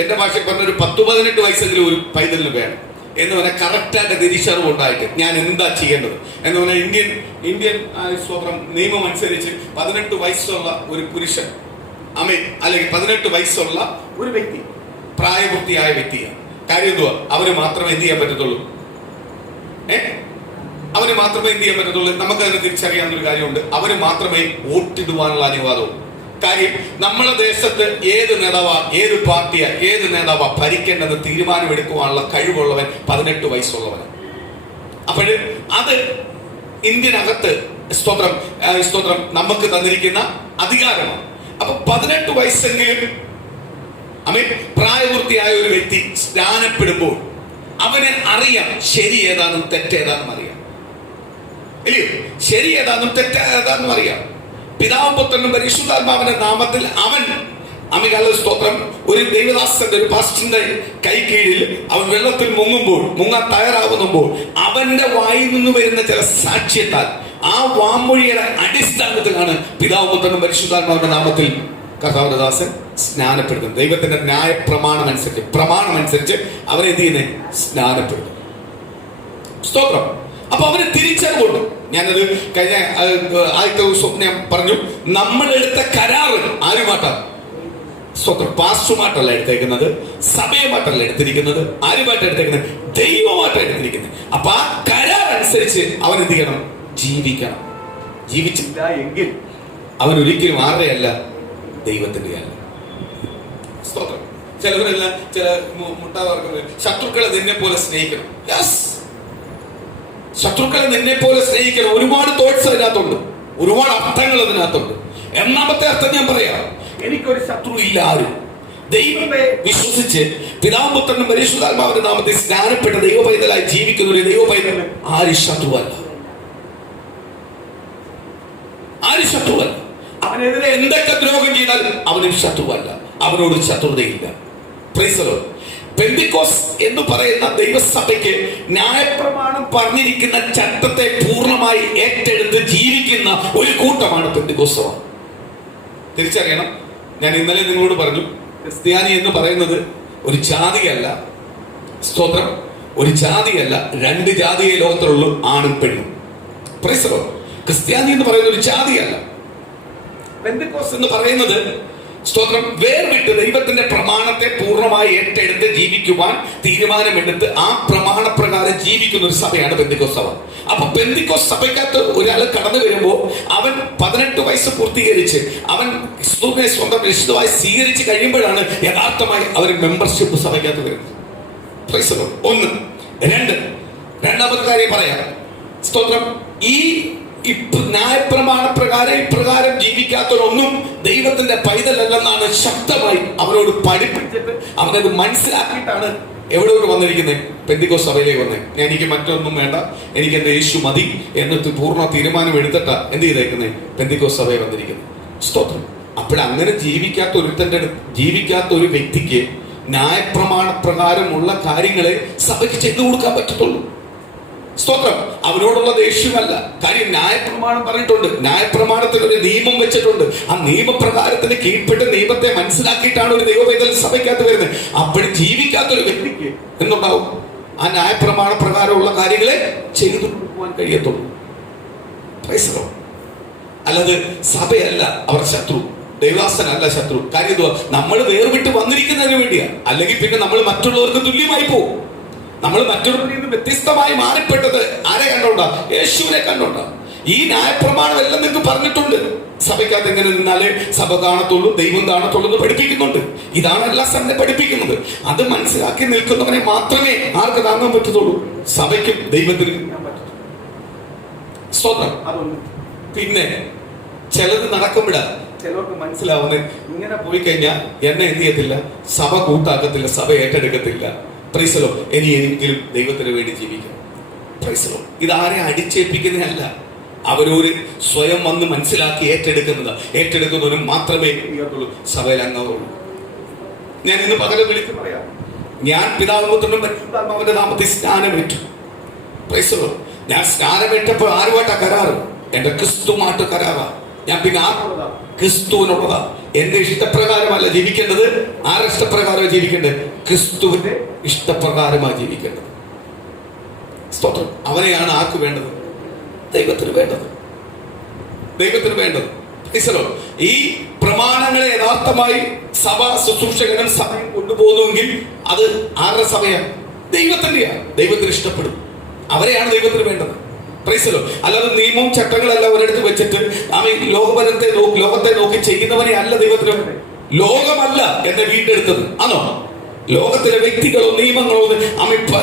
എന്റെ ഭാഷയിൽ പറഞ്ഞ ഒരു 10-18 വയസ്സെങ്കിലും ഒരു പൈതലിന് വേണം എന്ന് പറഞ്ഞാൽ കറക്റ്റായിട്ട് തിരിച്ചറിവുണ്ടായിട്ട് ഞാൻ എന്താ ചെയ്യേണ്ടത് എന്ന് പറഞ്ഞാൽ ഇന്ത്യൻ സ്തോത്രം നിയമം അനുസരിച്ച് 18 വയസ്സുള്ള ഒരു പുരുഷൻ അല്ലെങ്കിൽ 18 വയസ്സുള്ള ഒരു വ്യക്തി പ്രായപൂർത്തിയായ വ്യക്തിയാണ്. കാര്യം എന്തുവാ, അവന് മാത്രമേ എന്ത് ചെയ്യാൻ പറ്റത്തുള്ളൂ, അവന് മാത്രമേ എന്ത് ചെയ്യാൻ പറ്റത്തുള്ളൂ. നമുക്ക് അതിന് തിരിച്ചറിയാവുന്ന ഒരു കാര്യമുണ്ട്, അവന് മാത്രമേ വോട്ടിടുവാനുള്ള അനുവാദവും. കാര്യം നമ്മുടെ ദേശത്ത് ഏത് നേതാവാ, ഏത് പാർട്ടിയാ, ഏത് നേതാവാ ഭരിക്കേണ്ടത് തീരുമാനമെടുക്കുവാനുള്ള കഴിവുള്ളവൻ 18 വയസ്സുള്ളവൻ. അപ്പോഴ് അത് ഇന്ത്യനകത്ത് സ്തോത്രം നമുക്ക് തന്നിരിക്കുന്ന അധികാരമാണ്. അപ്പൊ 18 വയസ്സെങ്കിലും പ്രായപൂർത്തിയായ ഒരു വ്യക്തി സ്നാനപ്പെടുമ്പോൾ അവന് അറിയാം ശരി ഏതാണെന്നും തെറ്റേതാണെന്നും അറിയാം. ഇല്ലയോ? ശരി ഏതാണെന്നും തെറ്റേതാണെന്നും അറിയാം. പിതാവും പുത്രനും പരിശുദ്ധാത്മാവിന്റെ നാമത്തിൽ അവൻ സ്തോത്രം ഒരു ദൈവദാസന്റെ, ഒരു പാസ്റ്ററിന്റെ കൈ കീഴിൽ അവൻ വെള്ളത്തിൽ മുങ്ങാൻ തയ്യാറാവുമ്പോൾ അവന്റെ വായിൽ നിന്ന് വരുന്ന ചില സാക്ഷ്യത്താൽ, ആ വാമൊഴിയുടെ അടിസ്ഥാനത്തിലാണ് പിതാവും പുത്രനും പരിശുദ്ധാത്മാവിന്റെ നാമത്തിൽ കർത്താവിന്റെ ദാസൻ സ്നാനപ്പെടുത്തുന്നത്. ദൈവത്തിന്റെ ന്യായ പ്രമാണം അനുസരിച്ച് അവൻ എന്ത് ചെയ്യുന്നത്, സ്നാനപ്പെടുത്തും. സ്തോത്രം. അപ്പൊ അവന് തിരിച്ചറിവുണ്ട്. ഞാനത് കഴിഞ്ഞ ആദ്യത്തെ ദിവസം ഞാൻ പറഞ്ഞു, നമ്മളെടുത്ത കരാറ് ആരുമായിട്ടാണ്, സ്തോത്രം, പാസ്റ്ററുമായിട്ടല്ല എടുത്തേക്കുന്നത്, സഭയുമായിട്ടല്ല എടുത്തിരിക്കുന്നത്, ആരുമായിട്ട് എടുത്തേക്കുന്നത്, ദൈവമായിട്ടാണ് എടുത്തിരിക്കുന്നത്. അപ്പൊ ആ കരാർ അനുസരിച്ച് അവൻ എന്ത് ചെയ്യണം, ജീവിക്കണം. ജീവിച്ചില്ല എങ്കിൽ അവൻ ഒരിക്കലും ആരുടെയല്ല, ദൈവത്തിന്റെ അല്ല. സ്തോത്രം. ചിലവരെല്ലാം ചില മുട്ടാവർഗ്ഗം ശത്രുക്കളെ നിന്നെ പോലെ സ്നേഹിക്കണം. ശത്രുക്കളെ നിന്നെ പോലെ സ്നേഹിക്കണം. ഒരുപാട് തോട്ട്സ് അതിനകത്തുണ്ട്, ഒരുപാട് അർത്ഥങ്ങൾ അതിനകത്തുണ്ട്. ഒന്നാമത്തെ അർത്ഥം ഞാൻ പറയാം, എനിക്കൊരു ശത്രു ഇല്ല. ആരും ദൈവത്തെ വിശ്വസിച്ച് പിതാവും പുത്രനും പരിശുദ്ധാത്മാവിന്റെ നാമത്തിൽ സ്നാനപ്പെട്ട ദൈവ പൈതലായി ജീവിക്കുന്ന ഒരു ദൈവ പൈതലിന് ആരും ശത്രുവല്ല. അവനെതിരെ എന്തൊക്കെ ദ്രോഹം ചെയ്താലും അവനും ശത്രുവല്ല, അവനോട് ശത്രുതയില്ല. Praise the lord. പെന്തിക്കോസ്ത് എന്ന് പറയുന്ന ദൈവസഭയ്ക്ക് ന്യായപ്രമാണം പറഞ്ഞിരിക്കുന്ന ചട്ടത്തെ പൂർണ്ണമായി ഏറ്റെടുത്ത് ജീവിക്കുന്ന ഒരു കൂട്ടമാണ് പെന്തിക്കോസ്ത് സഭ. തിരിച്ചറിയണം. ഞാൻ ഇന്നലെ നിങ്ങളോട് പറഞ്ഞു, ക്രിസ്ത്യാനി എന്ന് പറയുന്നത് ഒരു ജാതിയല്ല. സ്തോത്രം. ഒരു ജാതിയല്ല, 2 ജാതിയെ ലോകത്തിലുള്ളൂ, ആണും പെണ്ണും. Price the Lord. ക്രിസ്ത്യാനി എന്ന് പറയുന്നത് ഒരു ജാതിയല്ല. പെന്തിക്കോസ്ത് എന്ന് പറയുന്നത് സ്തോത്രം വേർവിട്ട് ദൈവത്തിന്റെ പ്രമാണത്തെ പൂർണ്ണമായി ഏറ്റെടുത്ത് ജീവിക്കുവാൻ തീരുമാനമെടുത്ത് ആ പ്രമാണപ്രകാരം ജീവിക്കുന്ന ഒരു സഭയാണ് പെന്തിക്കോസ്ത് സഭ. അപ്പൊ പെന്തിക്കോസ്ത് സഭയ്ക്കകത്ത് ഒരാൾ കടന്നു വരുമ്പോൾ അവൻ 18 വയസ്സ് പൂർത്തീകരിച്ച് അവൻ ക്രിസ്തുവിനെ സ്വന്തം വിശുദ്ധമായി സ്വീകരിച്ച് കഴിയുമ്പോഴാണ് യഥാർത്ഥമായി അവർ മെമ്പർഷിപ്പ് സഭയ്ക്കകത്ത് വരുന്നത്. Price the Lord. ഒന്ന്. രണ്ടാമത്തെ കാര്യം പറയാം. സ്തോത്രം. ഈ ന്യായപ്രമാണ ഇപ്രകാരം ജീവിക്കാത്തവരൊന്നും ദൈവത്തിന്റെ പൈതലല്ലെന്നാണ് ശക്തമായി അവരോട് പഠിപ്പിച്ചിട്ട് അവനത് മനസ്സിലാക്കിയിട്ടാണ് എവിടെയോട് വന്നിരിക്കുന്നത്, പെന്തിക്കോസ്ത് സഭയിലേക്ക് വന്നത്. എനിക്ക് മറ്റൊന്നും വേണ്ട, എനിക്ക് എന്റെ യേശു മതി എന്നിട്ട് പൂർണ്ണ തീരുമാനം എടുത്തിട്ടാ എന്ത് ചെയ്തേക്കുന്നത്, പെന്തിക്കോസ്ത് സഭയിൽ വന്നിരിക്കുന്നത്. സ്തോത്രം. അപ്പോഴങ്ങനെ ജീവിക്കാത്ത ഒരു വ്യക്തിക്ക് ന്യായപ്രമാണ പ്രകാരമുള്ള കാര്യങ്ങളെ സഭയ്ക്ക് ചെയ്തു കൊടുക്കാൻ പറ്റത്തുള്ളൂ. സ്തോത്രം. അവരോടുള്ള ദേഷ്യമല്ല. കാര്യം ന്യായപ്രമാണം പറഞ്ഞിട്ടുണ്ട്, ന്യായപ്രമാണത്തിൽ ഒരു നിയമം വെച്ചിട്ടുണ്ട്. ആ നിയമപ്രകാരത്തിന് കീഴ്പ്പെട്ട് നിയമത്തെ മനസ്സിലാക്കിയിട്ടാണ് ഒരു ദൈവവേദന സഭയ്ക്കകത്ത് വരുന്നത്. അപ്പോൾ ജീവിക്കാത്തൊരു വ്യക്തിക്ക് എന്നുണ്ടാവും ആ ന്യായപ്രമാണ പ്രകാരമുള്ള കാര്യങ്ങളെ ചെയ്തു കൊടുക്കുവാൻ കഴിയത്തുള്ളൂ. അല്ലാതെ സഭയല്ല അവർ ശത്രു, ദൈവദാസനല്ല ശത്രു. കാര്യം എന്തുവാ? നമ്മൾ വേർവിട്ട് വന്നിരിക്കുന്നതിന് വേണ്ടിയാണ്. അല്ലെങ്കിൽ പിന്നെ നമ്മൾ മറ്റുള്ളവർക്ക് തുല്യമായി പോകും. നമ്മൾ മറ്റുള്ളവരിൽ നിന്ന് വ്യത്യസ്തമായി മാറിപ്പെട്ടത് ആരെ കണ്ടോണ്ടാ? യേശുവിനെ കണ്ടോണ്ടാ. ഈ ന്യായപ്രമാണം എല്ലാം നിങ്ങൾക്ക് പറഞ്ഞിട്ടുണ്ട്. സഭയ്ക്കകത്ത് എങ്ങനെ നിന്നാലേ സഭ കാണത്തുള്ളൂ, ദൈവം കാണത്തുള്ളൂ എന്ന് പഠിപ്പിക്കുന്നുണ്ട്. ഇതാണ് എല്ലാ സഭയെ പഠിപ്പിക്കുന്നത്. അത് മനസ്സിലാക്കി നിൽക്കുന്നവനെ മാത്രമേ ആർക്ക് താങ്ങാൻ പറ്റത്തുള്ളൂ? സഭയ്ക്കും ദൈവത്തിനും സ്തോത്രം. അതൊന്നും. പിന്നെ ചിലത് നടക്കുമ്പോഴാ ചിലർക്ക് മനസ്സിലാവുന്നത്, ഇങ്ങനെ പോയി കഴിഞ്ഞാൽ എന്നെ എന്ത് ചെയ്യത്തില്ല, സഭ കൂട്ടാക്കത്തില്ല, സഭ ഏറ്റെടുക്കത്തില്ല. പ്രൈസലോ, എനിക്കെങ്കിലും ദൈവത്തിന് വേണ്ടി ജീവിക്കണം. പ്രൈസലോ, ഇതാരെ അടിച്ചേൽപ്പിക്കുന്നതല്ല, അവരൊരു സ്വയം വന്ന് മനസ്സിലാക്കി ഏറ്റെടുക്കുന്നവനും മാത്രമേ സഭയിൽ അംഗമുള്ളൂ. ഞാൻ ഇന്ന് പകരം വിളിച്ച് പറയാം, ഞാൻ പിതാവിനും പരിശുദ്ധാത്മാവിന്റെ നാമത്തിൽ സ്നാനമേറ്റു. പ്രൈസലോ, ഞാൻ സ്നാനമേറ്റപ്പോൾ ആരുമായിട്ടാ കരാറ്? എന്റെ ക്രിസ്തുമായിട്ട് കരാറാ. ഞാൻ പിന്നെ ആരുള്ളതാ? ക്രിസ്തുവിനുള്ളതാ. എന്റെ ഇഷ്ടപ്രകാരമല്ല ജീവിക്കേണ്ടത്. ആരുടെ ഇഷ്ടപ്രകാരമാണ് ജീവിക്കേണ്ടത്? ക്രിസ്തുവിന്റെ ഇഷ്ടപ്രകാരമാണ് ജീവിക്കേണ്ടത്. സ്തോത്രം. അവനെയാണ് ആർക്ക് വേണ്ടത്? ദൈവത്തിന് വേണ്ടത്. ദൈവത്തിന് വേണ്ടത്. ഈ പ്രമാണങ്ങളെ യഥാർത്ഥമായി സഭ ശുശ്രൂഷകനും സഭയും കൊണ്ടുപോകുന്നുവെങ്കിൽ അത് ആരുടെ സഭയാണ്? ദൈവത്തിന്റെയാണ്. ദൈവത്തിന് ഇഷ്ടപ്പെടും. അവരെയാണ് ദൈവത്തിന് വേണ്ടത്. പ്രൈസലോ. അല്ലാതെ നിയമവും ചട്ടങ്ങളെല്ലാം ഒരിടത്ത് വെച്ചിട്ട് ലോകത്തെ നോക്കി ചെയ്യുന്നവനെ അല്ല ദൈവത്തിന്. ലോകമല്ല എന്നെ വീണ്ടെടുത്തത്. ആണോ? ലോകത്തിലെ വ്യക്തികളോ നിയമങ്ങളോ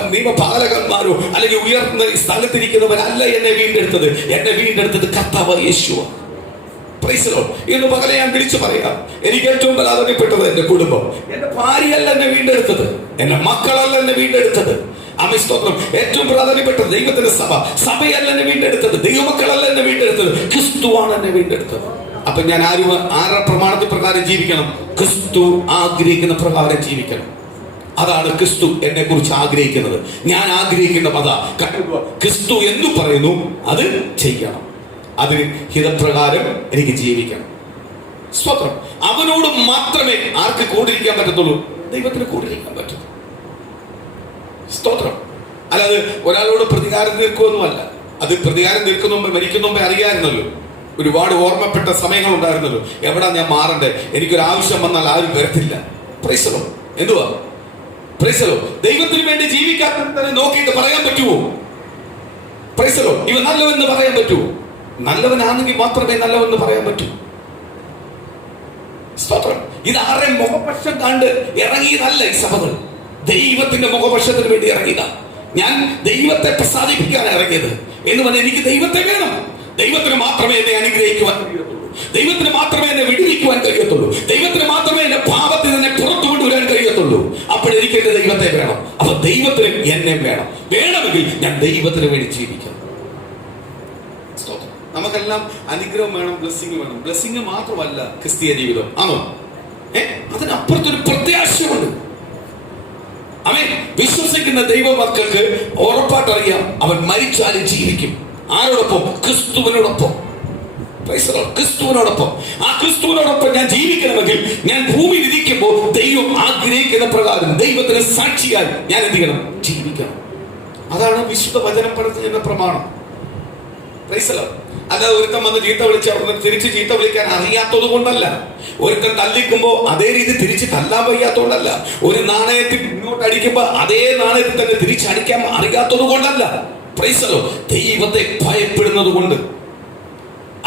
നിയമപാലകന്മാരോ അല്ലെങ്കിൽ ഉയർന്ന സ്ഥലത്തിരിക്കുന്നവരല്ല എന്നെ വീണ്ടെടുത്തത്. എന്നെ വീണ്ടെടുത്തത് കർത്താവായ യേശുവാണ്. പ്രൈസലോ. ഇന്ന് പകലെ ഞാൻ വിളിച്ചു പറയാം, എനിക്ക് ഏറ്റവും പ്രധാനപ്പെട്ടത് എന്റെ കുടുംബം. എന്റെ ഭാര്യയല്ല എന്നെ വീണ്ടെടുത്തത്, എന്റെ മക്കളല്ല എന്നെ വീണ്ടെടുത്തത്. സ്തോത്രം. ഏറ്റവും പ്രധാനപ്പെട്ടത് ദൈവത്തിന്റെ സഭയല്ല എന്നെ വീണ്ടെടുത്തത്, ദൈവമക്കളല്ല എന്നെ വീണ്ടെടുത്തത്, ക്രിസ്തുവാണ് എന്നെ വീണ്ടെടുത്തത്. അപ്പൊ ഞാൻ ആരുടെ പ്രമാണത്തിൽ പ്രകാരം ജീവിക്കണം? ക്രിസ്തു ആഗ്രഹിക്കുന്ന പ്രകാരം ജീവിക്കണം. അതാണ് ക്രിസ്തു എന്നെ കുറിച്ച് ആഗ്രഹിക്കുന്നത്. ഞാൻ ആഗ്രഹിക്കുന്ന ക്രിസ്തു എന്തു പറയുന്നു അത് ചെയ്യണം. അതിന് ഹിതപ്രകാരം എനിക്ക് ജീവിക്കണം. സ്തോത്രം. അവനോട് മാത്രമേ ആർക്ക് കൂടിരിക്കാൻ പറ്റത്തുള്ളൂ? ദൈവത്തിന് കൂടിരിക്കാൻ പറ്റും. സ്തോത്രം. അല്ലാതെ ഒരാളോട് പ്രതികാരം തീർക്കുമൊന്നുമല്ല. അത് പ്രതികാരം തീർക്കുന്ന മുമ്പ് മരിക്കുന്ന മുമ്പേ അറിയാമായിരുന്നല്ലോ. ഒരുപാട് ഓർമ്മപ്പെട്ട സമയങ്ങൾ ഉണ്ടായിരുന്നല്ലോ. എവിടാ ഞാൻ മാറണ്ടേ? എനിക്കൊരു ആവശ്യം വന്നാൽ ആരും വരത്തില്ല. പ്രൈസലോ. എന്തുവാ? പ്രൈസലോ. ദൈവത്തിന് വേണ്ടി ജീവിക്കാത്തവരെ നോക്കിയിട്ട് പറയാൻ പറ്റുമോ? പ്രൈസലോ. ഇവ നല്ലവെന്ന് പറയാൻ പറ്റുമോ? നല്ലവനാണെങ്കിൽ മാത്രമേ നല്ലവെന്ന് പറയാൻ പറ്റൂ. സ്തോത്രം. ഇത് ആരുടെ മുഖപക്ഷം കണ്ട് ഇറങ്ങിയതല്ല ഈ സഭകൾ. ദൈവത്തിന്റെ മുഖപക്ഷത്തിന് വേണ്ടി ഇറങ്ങിയതാണ്. ഞാൻ ദൈവത്തെ പ്രസാദിപ്പിക്കാൻ ഇറങ്ങിയത് എന്ന് പറഞ്ഞാൽ എനിക്ക് ദൈവത്തെ വേണം. ദൈവത്തിന് മാത്രമേ എന്നെ അനുഗ്രഹിക്കുവാൻ കഴിയത്തുള്ളൂ. ദൈവത്തിന് മാത്രമേ എന്നെ വിടുവിക്കുവാൻ കഴിയത്തുള്ളൂ. ദൈവത്തിന് മാത്രമേ എന്റെ പാപത്തിൽ തന്നെ പുറത്തു കൊണ്ടുവരാൻ കഴിയത്തുള്ളൂ. അപ്പോൾ എനിക്ക് എന്റെ ദൈവത്തെ വേണം. അപ്പൊ ദൈവത്തിന് എന്നെ വേണം. വേണമെങ്കിൽ ഞാൻ ദൈവത്തിന് വേണ്ടി ജീവിക്കണം. നമുക്കെല്ലാം അനുഗ്രഹം വേണം, ബ്ലെസ്സിങ് വേണം. ബ്ലെസ്സിങ് മാത്രമല്ല ക്രിസ്തീയ ജീവിതം. ആണോ? അതിനപ്പുറത്തൊരു പ്രത്യാശയുണ്ട്. അവൻ വിശ്വസിക്കുന്ന ദൈവമക്കൾക്ക് ഉറപ്പായിട്ടറിയാം, അവൻ മരിച്ചാലും ജീവിക്കും. ആരോടൊപ്പം? ക്രിസ്തുവിനോടൊപ്പം. ക്രിസ്തുവിനോടൊപ്പം. ആ ക്രിസ്തുവിനോടൊപ്പം ഞാൻ ജീവിക്കണമെങ്കിൽ ഞാൻ ഭൂമിയിൽ ഇരിക്കുമ്പോൾ ദൈവം ആഗ്രഹിക്കുന്ന പ്രകാരം ദൈവത്തിന് സാക്ഷിയായി ഞാൻ എന്ത് ചെയ്യണം? ജീവിക്കണം. അതാണ് വിശുദ്ധ വചനം പഠിച്ചതിന്റെ പ്രമാണം. അല്ലാതെ ഒരുത്തൻ വന്ന് ചീത്ത വിളിച്ച് അവിടെ തിരിച്ച് ചീത്ത വിളിക്കാൻ അറിയാത്തത് കൊണ്ടല്ല. ഒരുത്തൻ തല്ലിക്കുമ്പോ അതേ രീതി തിരിച്ച് തല്ലാൻ വയ്യാത്തോണ്ടല്ല. ഒരു നാണയത്തിൽ ഇങ്ങോട്ട് അടിക്കുമ്പോ അതേ നാണയത്തിൽ തന്നെ തിരിച്ചടിക്കാൻ അറിയാത്തത് കൊണ്ടല്ല. പ്രൈസലോ. ദൈവത്തെ ഭയപ്പെടുന്നത് കൊണ്ട്.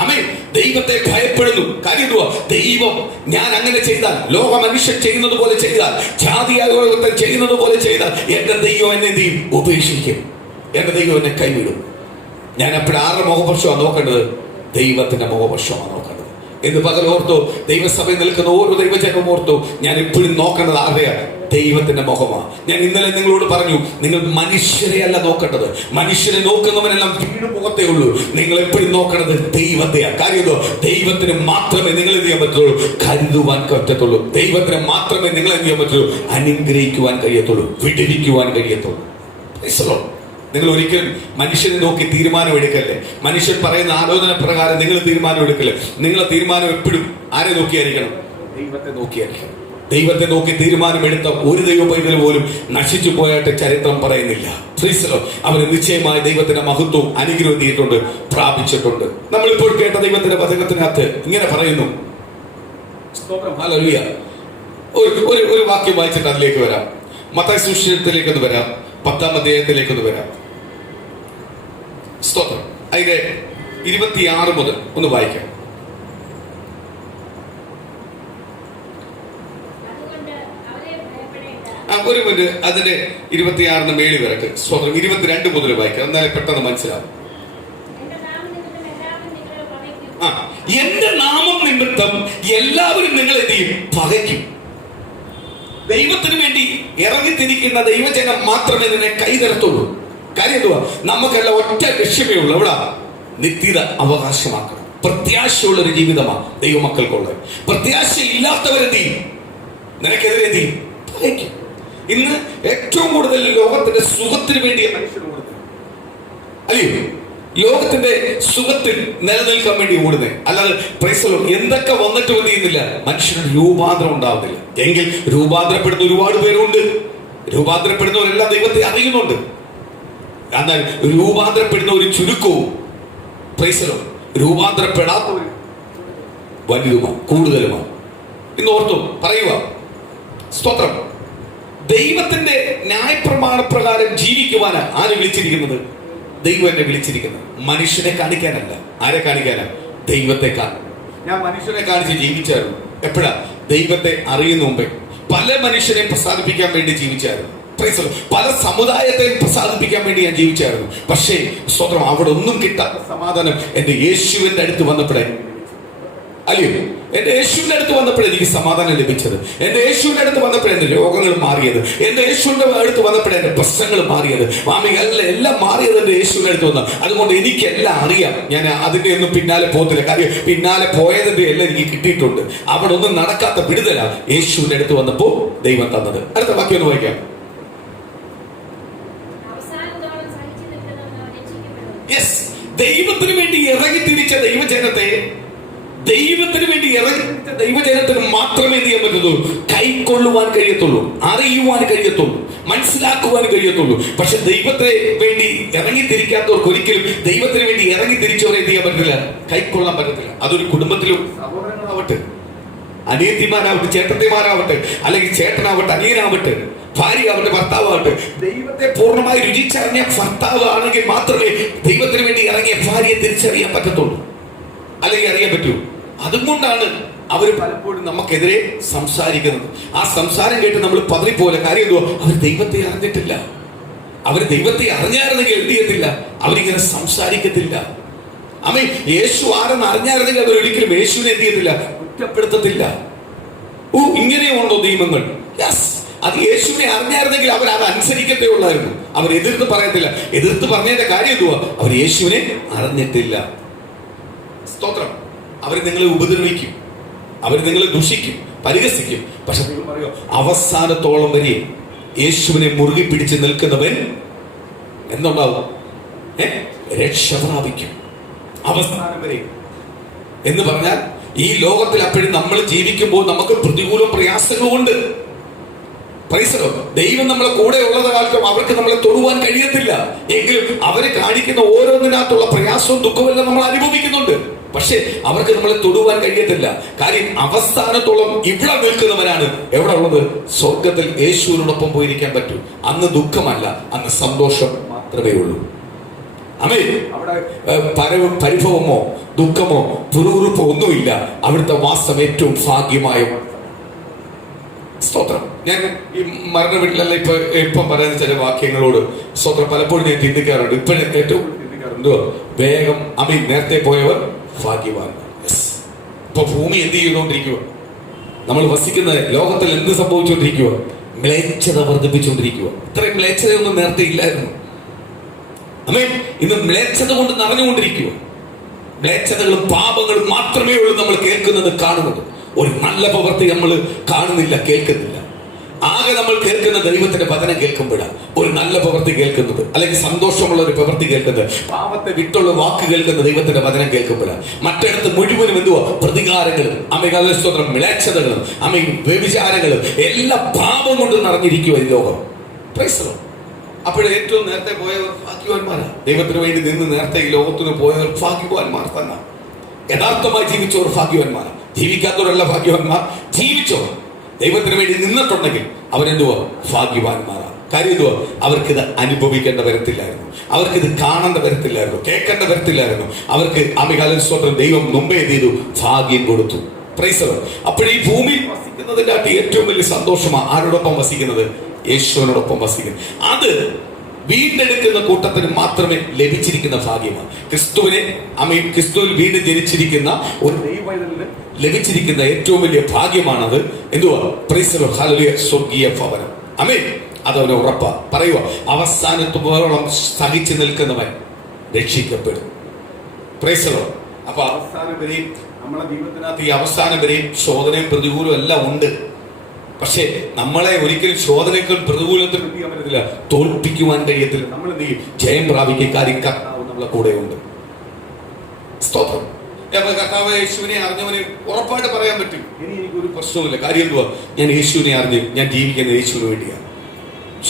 ആമേൻ. ദൈവത്തെ ഭയപ്പെടുന്നു. കാര്യം ദൈവം ഞാൻ അങ്ങനെ ചെയ്താൽ, ലോക മനുഷ്യൻ ചെയ്യുന്നത് പോലെ ചെയ്താൽ, ജാതിയായ ചെയ്യുന്നത് പോലെ ചെയ്താൽ എന്റെ ദൈവം എന്നെ എന്ത് ചെയ്യും? ഉപേക്ഷിക്കും. എന്റെ ദൈവം എന്നെ കൈവിടും. ഞാൻ എപ്പോഴും ആരുടെ മുഖപക്ഷമാണ് നോക്കേണ്ടത്? ദൈവത്തിന്റെ മുഖപക്ഷമാണ് നോക്കേണ്ടത്. എന്ന് പകൽ ഓർത്തോ, ദൈവസഭയിൽ നിൽക്കുന്ന ഓരോ ദൈവജനവും ഓർത്തോ, ഞാൻ എപ്പോഴും നോക്കേണ്ടത് ആരെയാ? ദൈവത്തിന്റെ മുഖമാണ്. ഞാൻ ഇന്നലെ നിങ്ങളോട് പറഞ്ഞു, നിങ്ങൾ മനുഷ്യരെ അല്ല നോക്കേണ്ടത്. മനുഷ്യരെ നോക്കുന്നവനെല്ലാം വീണ് മുഖത്തേ ഉള്ളൂ. നിങ്ങൾ എപ്പോഴും നോക്കേണ്ടത് ദൈവത്തെയാണ്. കാര്യമോ, ദൈവത്തിന് മാത്രമേ നിങ്ങൾ എന്ത് ചെയ്യാൻ പറ്റുള്ളൂ? കരുതുവാൻ പറ്റത്തുള്ളൂ. ദൈവത്തിന് മാത്രമേ നിങ്ങൾ എന്ത് ചെയ്യാൻ പറ്റുള്ളൂ? അനുഗ്രഹിക്കുവാൻ കഴിയത്തുള്ളൂ, വിടുവിക്കുവാൻ കഴിയത്തുള്ളൂ. നിങ്ങൾ ഒരിക്കലും മനുഷ്യനെ നോക്കി തീരുമാനം എടുക്കല്ലേ. മനുഷ്യൻ പറയുന്ന ആലോചന പ്രകാരം നിങ്ങൾ തീരുമാനം എടുക്കല്ലേ. നിങ്ങളെ തീരുമാനം എപ്പോഴും ആരെ നോക്കിയായിരിക്കണം? ദൈവത്തെ നോക്കിയായിരിക്കണം. ദൈവത്തെ നോക്കി തീരുമാനമെടുത്ത ഒരു ദൈവ പൈതൽ പോലും നശിച്ചു പോയായിട്ട് ചരിത്രം പറയുന്നില്ല. അവന് നിശ്ചയമായി ദൈവത്തിന്റെ മഹത്വം അനുഗ്രഹം ചെയ്തിട്ടുണ്ട്, പ്രാപിച്ചിട്ടുണ്ട്. നമ്മളിപ്പോൾ കേട്ട ദൈവത്തിന്റെ വചനത്തിനകത്ത് ഇങ്ങനെ പറയുന്നു. ഹല്ലേലൂയ. ഒരു വാക്യം വായിച്ചിട്ട് അതിലേക്ക് വരാം. മത്തായി സുവിശേഷത്തിലേക്കൊന്ന് വരാം, 10-ാം അധ്യായത്തിലേക്കൊന്ന് വരാം. സ്തോത്രം. അതിന്റെ 26 മുതൽ ഒന്ന് വായിക്കാം. ഒരു മിനിറ്റ്, അതിന്റെ 26 മേളി വരക്ക്. സ്തോത്രം. 22 മുതൽ വായിക്കാം, എന്നാലും പെട്ടെന്ന് മനസ്സിലാവും. എന്റെ നാമം നിമിത്തം എല്ലാവരും നിങ്ങൾ എന്ത് ചെയ്യും? പകയ്ക്കും. ദൈവത്തിന് വേണ്ടി ഇറങ്ങിത്തിരിക്കുന്ന ദൈവജനം മാത്രമേ നിന്നെ കൈതരത്തുള്ളൂ. കാര്യം എന്തുവാ? നമുക്കെല്ലാം ഒറ്റ ലക്ഷ്യമേ ഉള്ളൂ. എവിടെ? നിത്യത അവകാശമാക്കണം. പ്രത്യാശയുള്ള ഒരു ജീവിതമാണ് ദൈവമക്കൾക്കുള്ളത്. പ്രത്യാശ ഇല്ലാത്തവരെന്ത് ചെയ്യും? നിനക്കെതിരെ എന്ത് ചെയ്യും? പകയ്ക്കും. ഇന്ന് ഏറ്റവും കൂടുതൽ ലോകത്തിന്റെ സുഖത്തിന് വേണ്ടിയ മനുഷ്യർ ഓടുന്നത്, അല്ലയോ? ലോകത്തിന്റെ സുഖത്തിൽ നിലനിൽക്കാൻ വേണ്ടി ഓടുന്നത്. അല്ലാതെ എന്തൊക്കെ വന്നിട്ട് എന്ത് ചെയ്യുന്നില്ല? മനുഷ്യന് രൂപാന്തരം ഉണ്ടാവുന്നില്ല. എങ്കിൽ രൂപാന്തരപ്പെടുന്ന ഒരുപാട് പേരുണ്ട്. രൂപാന്തരപ്പെടുന്നവരെല്ലാം ദൈവത്തെ അറിയുന്നുണ്ട്. എന്നാൽ രൂപാന്തരപ്പെടുന്ന ഒരു ചുരുക്കവും രൂപാന്തരപ്പെടാത്തവർ വലുതുമാണ്, കൂടുതലുമാണ്. ഇന്ന് ഓർത്തു പറയുക. സ്തോത്രം. ദൈവത്തിന്റെ ന്യായപ്രമാണ പ്രകാരം ജീവിക്കുവാനാണ് ആര് വിളിച്ചിരിക്കുന്നത്? ദൈവം എന്നെ വിളിച്ചിരിക്കുന്നത്. മനുഷ്യനെ കാണിക്കാനല്ല. ആരെ കാണിക്കാനാ? ദൈവത്തെ കാണാൻ. ഞാൻ മനുഷ്യനെ കാണിച്ച് ജീവിച്ചായിരുന്നു. എപ്പോഴാ? ദൈവത്തെ അറിയുന്ന മുമ്പേ. പല മനുഷ്യരെ പ്രസാദിപ്പിക്കാൻ വേണ്ടി ജീവിച്ചായിരുന്നു. പല സമുദായത്തെയും പ്രസാദിപ്പിക്കാൻ വേണ്ടി ഞാൻ ജീവിച്ചായിരുന്നു. പക്ഷേ സ്വന്തം അവിടെ ഒന്നും കിട്ടാത്ത സമാധാനം എന്റെ യേശുവിന്റെ അടുത്ത് വന്നപ്പോഴേ, അല്ലയോ? എന്റെ യേശുവിന്റെ അടുത്ത് വന്നപ്പോഴേ എനിക്ക് സമാധാനം ലഭിച്ചത്. എന്റെ യേശുവിന്റെ അടുത്ത് വന്നപ്പോഴേ എന്റെ രോഗങ്ങൾ മാറിയത്. എന്റെ യേശുവിന്റെ അടുത്ത് വന്നപ്പോഴേ എന്റെ പ്രശ്നങ്ങൾ മാറിയത്. എല്ലാം മാറിയത് എന്റെ യേശുവിന്റെ അടുത്ത് വന്ന. അതുകൊണ്ട് എനിക്കെല്ലാം അറിയാം. ഞാൻ അതിന്റെ ഒന്നും പിന്നാലെ പോകത്തില്ല. കാര്യം പിന്നാലെ പോയതിന്റെ എല്ലാം എനിക്ക് കിട്ടിയിട്ടുണ്ട്. അവിടെ ഒന്നും നടക്കാത്ത വിടുതല യേശുവിന്റെ അടുത്ത് വന്നപ്പോ ദൈവം തന്നത്. അടുത്ത വാക്യം ഒന്ന് വായിക്കാം. യെസ്, ദൈവത്തിന് വേണ്ടി ഇറങ്ങി തിരിച്ച ദൈവജനത്തെ, ദൈവത്തിന് വേണ്ടി ഇറങ്ങിച്ച ദൈവജനത്തിന് മാത്രമേ എന്ത് ചെയ്യാൻ പറ്റുള്ളൂ? കൈക്കൊള്ളുവാൻ കഴിയത്തുള്ളൂ, അറിയുവാൻ കഴിയത്തുള്ളൂ, മനസ്സിലാക്കുവാൻ കഴിയത്തുള്ളൂ. പക്ഷെ ദൈവത്തെ വേണ്ടി ഇറങ്ങി തിരിക്കാത്തവർക്ക് ഒരിക്കലും ദൈവത്തിന് വേണ്ടി ഇറങ്ങി തിരിച്ചവരെ എന്ത് ചെയ്യാൻ പറ്റില്ല? കൈക്കൊള്ളാൻ പറ്റത്തില്ല. അതൊരു കുടുംബത്തിലും സഹോദരങ്ങളാവട്ടെ, അനിയത്തിമാരാവട്ടെ, ചേട്ടത്തിമാരാവട്ടെ, അല്ലെങ്കിൽ ചേട്ടനാവട്ടെ, അനിയനാവട്ടെ, ഭാര്യയാവട്ടെ, ഭർത്താവട്ടെ, ദൈവത്തെ പൂർണ്ണമായി രുചിച്ചറിഞ്ഞ ഭർത്താവ് ആണെങ്കിൽ മാത്രമേ ദൈവത്തിന് വേണ്ടി ഇറങ്ങിയ ഭാര്യയെ തിരിച്ചറിയാൻ പറ്റത്തുള്ളൂ, അല്ലെങ്കിൽ അറിയാൻ പറ്റൂ. അതുകൊണ്ടാണ് അവർ പലപ്പോഴും നമുക്കെതിരെ സംസാരിക്കുന്നത്. ആ സംസാരം കേട്ട് നമ്മൾ പതറിപ്പോലെ. കാര്യം എന്തുവാ? അവർ ദൈവത്തെ അറിഞ്ഞിട്ടില്ല. അവർ ദൈവത്തെ അറിഞ്ഞായിരുന്നെങ്കിൽ എന്ത് ചെയ്യത്തില്ല? അവരിങ്ങനെ സംസാരിക്കത്തില്ല. അമ്മേ, യേശു ആരെന്ന് അറിഞ്ഞായിരുന്നെങ്കിൽ അവർ ഒരിക്കലും യേശുവിനെ എന്ത് ചെയ്യത്തില്ല? കുറ്റപ്പെടുത്തത്തില്ല. ഇങ്ങനെയുണ്ടോ നിയമങ്ങൾ? യെസ്, അത് യേശുവിനെ അറിഞ്ഞായിരുന്നെങ്കിൽ അവർ അത് അനുസരിക്കത്തേ ഉള്ളായിരുന്നു. അവർ എതിർത്ത് പറയത്തില്ല. എതിർത്ത് പറഞ്ഞതിന്റെ കാര്യം എന്തുവാ? അവർ യേശുവിനെ അറിഞ്ഞിട്ടില്ല. സ്തോത്രം. അവർ നിങ്ങളെ ഉപദ്രവിക്കും, അവർ നിങ്ങളെ ദുഷിക്കും, പരിഹസിക്കും. പക്ഷെ നിങ്ങൾ പറയോ, അവസാനത്തോളം വരെ യേശുവിനെ മുറുകി പിടിച്ച് നിൽക്കുന്നവൻ എന്തുണ്ടാവും? രക്ഷ പ്രാപിക്കും അവസാനം വരെ. എന്ന് പറഞ്ഞാൽ ഈ ലോകത്തിൽ അപ്പോഴും നമ്മൾ ജീവിക്കുമ്പോൾ നമുക്ക് പ്രതികൂലവും പ്രയാസങ്ങളും ഉണ്ട്. ദൈവം നമ്മളെ കൂടെ ഉള്ളത് കാലത്തും അവർക്ക് നമ്മളെ തൊടുവാൻ കഴിയത്തില്ല. എങ്കിലും അവരെ കാണിക്കുന്ന ഓരോന്നിനകത്തുള്ള പ്രയാസവും ദുഃഖമെല്ലാം നമ്മൾ അനുഭവിക്കുന്നുണ്ട്. പക്ഷെ അവർക്ക് നമ്മളെ തൊടുവാൻ കഴിയത്തില്ല. കാര്യം അവസാനത്തോളം ഇവിടെ നിൽക്കുന്നവനാണ് എവിടെ ഉള്ളത്? സ്വർഗത്തിൽ യേശുവിനോടൊപ്പം പോയിരിക്കാൻ പറ്റൂ. അന്ന് ദുഃഖമല്ല, അന്ന് സന്തോഷം മാത്രമേ ഉള്ളൂ. ആമേൻ. അവിടെ പരിഭവമോ ദുഃഖമോ പുറകുറുപ്പോ ഒന്നുമില്ല. അവിടുത്തെ വാസം ഏറ്റവും ഭാഗ്യമായ. സ്തോത്രം. ഞാൻ ഈ മരണ വീട്ടിലല്ല ഇപ്പം പറയുന്ന ചില വാക്യങ്ങളോട് സ്തോത്രം പലപ്പോഴും ഞാൻ ചിന്തിക്കാറുണ്ട്. ഇപ്പോഴും ഏറ്റവും ചിന്തിക്കാറുണ്ടോ? വേഗം നേരത്തെ പോയവർ ഭാഗ്യവാൻ. ഇപ്പൊ ഭൂമി എന്ത് ചെയ്തുകൊണ്ടിരിക്കുക? നമ്മൾ വസിക്കുന്ന ലോകത്തിൽ എന്ത് സംഭവിച്ചുകൊണ്ടിരിക്കുക? മ്ലേച്ഛത വർദ്ധിപ്പിച്ചുകൊണ്ടിരിക്കുക. ഇത്രയും മ്ലേച്ഛതയൊന്നും നേരത്തെ ഇല്ലായിരുന്നു. ഇന്ന് മ്ലേച്ഛത കൊണ്ട് നിറഞ്ഞുകൊണ്ടിരിക്കുക. മ്ലേച്ഛതകളും പാപങ്ങളും മാത്രമേ ഉള്ളൂ നമ്മൾ കേൾക്കുന്നത്, കാണുന്നത്. ഒരു നല്ല പ്രവൃത്തി നമ്മൾ കാണുന്നില്ല, കേൾക്കുന്നില്ല. ആകെ നമ്മൾ കേൾക്കുന്ന ദൈവത്തിന്റെ വചനം കേൾക്കുമ്പോഴാണ് ഒരു നല്ല പ്രവൃത്തി കേൾക്കുന്നത്, അല്ലെങ്കിൽ സന്തോഷമുള്ള ഒരു പ്രവൃത്തി കേൾക്കുന്നത്. പാപത്തെ വിട്ടുള്ള വാക്ക് കേൾക്കുന്ന ദൈവത്തിന്റെ വചനം കേൾക്കുമ്പോഴാണ്. മറ്റിടത്ത് മുഴുവനും എന്തുവാ? പ്രതികാരങ്ങളും അമികാലസ്തോത്രം മ്ലേച്ഛതകളും വ്യഭിചാരങ്ങളും എല്ലാം പാപം കൊണ്ട് നിറഞ്ഞിരിക്കുക ഈ ലോകം. അപ്പോഴേ ഏറ്റവും നേരത്തെ പോയവർ ഭാഗ്യവാന്മാരാണ്. ദൈവത്തിന് വേണ്ടി നിന്ന് നേരത്തെ ഈ ലോകത്തിന് പോയവർ ഭാഗ്യവാന്മാർ തന്നെ. യഥാർത്ഥമായി ജീവിച്ചവർ ഭാഗ്യവാന്മാരാണ്. ജീവിക്കാത്തവരല്ല ഭാഗ്യവാന്മാർ, ജീവിച്ചവർ ദൈവത്തിന് വേണ്ടി നിന്നിട്ടുണ്ടെങ്കിൽ അവരെന്തുവാ? ഭാഗ്യവാന്മാരാണ്. കാര്യം എന്തുവാ? അവർക്കിത് അനുഭവിക്കേണ്ട വരത്തില്ലായിരുന്നു, അവർക്കിത് കാണേണ്ട വരത്തില്ലായിരുന്നു, കേൾക്കേണ്ട വരത്തില്ലായിരുന്നു. അവർക്ക് അമികാലസ്തോത്രം ദൈവം മുമ്പേ എന്ത് ചെയ്തു? ഭാഗ്യം കൊടുത്തു. Price the Lord. അപ്പോഴീ ഭൂമിയിൽ വസിക്കുന്നതിന്റെ ഏറ്റവും വലിയ സന്തോഷമാണ് ആരോടൊപ്പം വസിക്കുന്നത്? യേശുവിനോടൊപ്പം വസിക്കുന്നത്. അത് വീണ്ടെടുക്കുന്ന കൂട്ടത്തിന് മാത്രമേ ലഭിച്ചിരിക്കുന്ന ഭാഗ്യമാണ്. ക്രിസ്തുവിൽ വീണ്ടും ജനിച്ചിരിക്കുന്ന ഒരു ദൈവത്തിന് ലഭിച്ചിരിക്കുന്ന ഏറ്റവും വലിയ ഭാഗ്യമാണത്. എന്തുവാ? Praise the lord. ഹല്ലേലൂയ. സ്വർഗീയ ഭവനം. ആമേൻ. അതവന് ഉറപ്പാ. പറയുക, അവസാനത്തോളം സഹിച്ചു നിൽക്കുന്നവൻ രക്ഷിക്കപ്പെടും. Praise the lord. അപ്പൊ അവസാനം വരെയും നമ്മളെ ദൈവത്തിനകത്ത് ഈ അവസാനം വരെയും ശോധനയും പ്രതികൂലവും എല്ലാം ഉണ്ട്. പക്ഷേ നമ്മളെ ഒരിക്കലും ശോധനയ്ക്കും പ്രതികൂലത്തിൽ എന്ത് ചെയ്യാൻ പറ്റത്തില്ല, തോൽപ്പിക്കുവാൻ കഴിയത്തില്ല. നമ്മൾ എന്ത് ചെയ്യും? ജയം പ്രാപിക്കാൻ കർത്താവ് നമ്മളെ കൂടെ ഉണ്ട്. സ്തോത്രം. കർത്താവ് യേശുവിനെ അറിഞ്ഞവന് ഉറപ്പായിട്ട് പറയാൻ പറ്റും, ഇനി എനിക്കൊരു പ്രശ്നവുമില്ല. കാര്യം എന്തുവാ? ഞാൻ യേശുവിനെ അറിഞ്ഞ് ഞാൻ ജീവിക്കുന്ന യേശുവിന് വേണ്ടിയാണ്.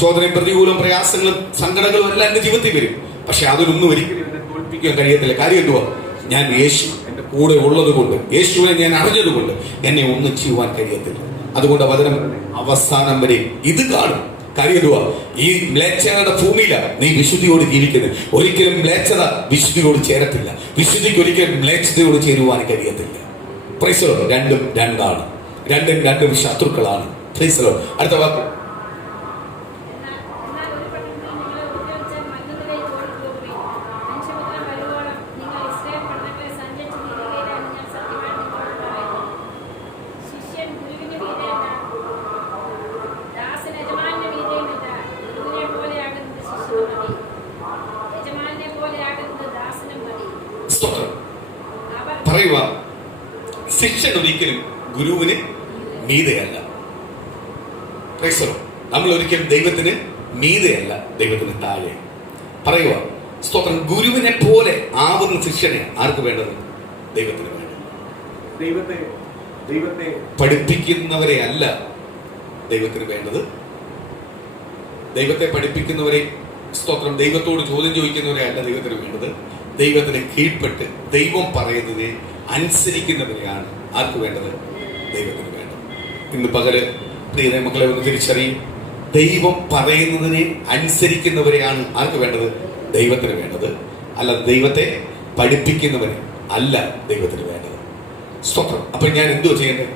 ശോധനയും പ്രതികൂലവും പ്രയാസങ്ങളും സങ്കടങ്ങളും എല്ലാം എന്റെ ജീവിതത്തിൽ വരും. പക്ഷെ അതിനൊന്നും ഒരിക്കലും എന്നെ തോൽപ്പിക്കാൻ കഴിയത്തില്ല. കാര്യം എന്തുവാ? ഞാൻ യേശു എന്റെ കൂടെ ഉള്ളത് കൊണ്ട്, യേശുവിനെ ഞാൻ അറിഞ്ഞത് കൊണ്ട് എന്നെ ഒന്നും ചെയ്യുവാൻ കഴിയത്തില്ല. അതുകൊണ്ട് വചനം അവസാനം വരെ ഇത് കാണും. കാര്യം എന്തുവാ? ഈ മ്ലേച്ഛതയുടെ ഭൂമിയിലാണ് നീ വിശുദ്ധിയോട് ജീവിക്കുന്നത്. ഒരിക്കലും മ്ലേച്ഛത വിശുദ്ധിയോട് ചേരത്തില്ല. വിശുദ്ധിക്ക് ഒരിക്കലും മ്ലേച്ഛതയോട് ചേരുവാൻ കഴിയത്തില്ല. Price the Lord. രണ്ടും രണ്ടാണ്, രണ്ടും ശത്രുക്കളാണ്. Price the Lord. അടുത്ത വാക്ക്. പറയുക, ശിഷ്യൻ ഒരിക്കലും ഗുരുവിന് മീതെയല്ല. നമ്മൾ ഒരിക്കലും ദൈവത്തിന് മീതെയല്ല, ദൈവത്തിന് താഴെ. പറയുക, സ്തോത്രം. ഗുരുവിനെ പോലെ ആവുന്ന ശിഷ്യനെ ആർക്ക് വേണ്ടത്? ദൈവത്തിന് വേണ്ടത്. ദൈവത്തെ പഠിപ്പിക്കുന്നവരെ അല്ല ദൈവത്തിന് വേണ്ടത്. ദൈവത്തെ പഠിപ്പിക്കുന്നവരെ, സ്തോത്രം, ദൈവത്തോട് ചോദ്യം ചോദിക്കുന്നവരെ അല്ല ദൈവത്തിന് വേണ്ടത്. ദൈവത്തിന് കീഴ്പ്പെട്ട് ദൈവം പറയുന്നതിനെ അനുസരിക്കുന്നവരെയാണ് ആർക്ക് വേണ്ടത്? ദൈവത്തിന് വേണ്ടത്. ഇന്ന് പകല് പ്രിയ മക്കളെ ഒന്ന് തിരിച്ചറിയും. ദൈവം പറയുന്നതിനെ അനുസരിക്കുന്നവരെയാണ് ആർക്ക് വേണ്ടത്? ദൈവത്തിന് വേണ്ടത്. അല്ല ദൈവത്തെ പഠിപ്പിക്കുന്നവരെ അല്ല ദൈവത്തിന് വേണ്ടത്. സ്തോത്രം. അപ്പൊ ഞാൻ എന്തോ ചെയ്യേണ്ടത്?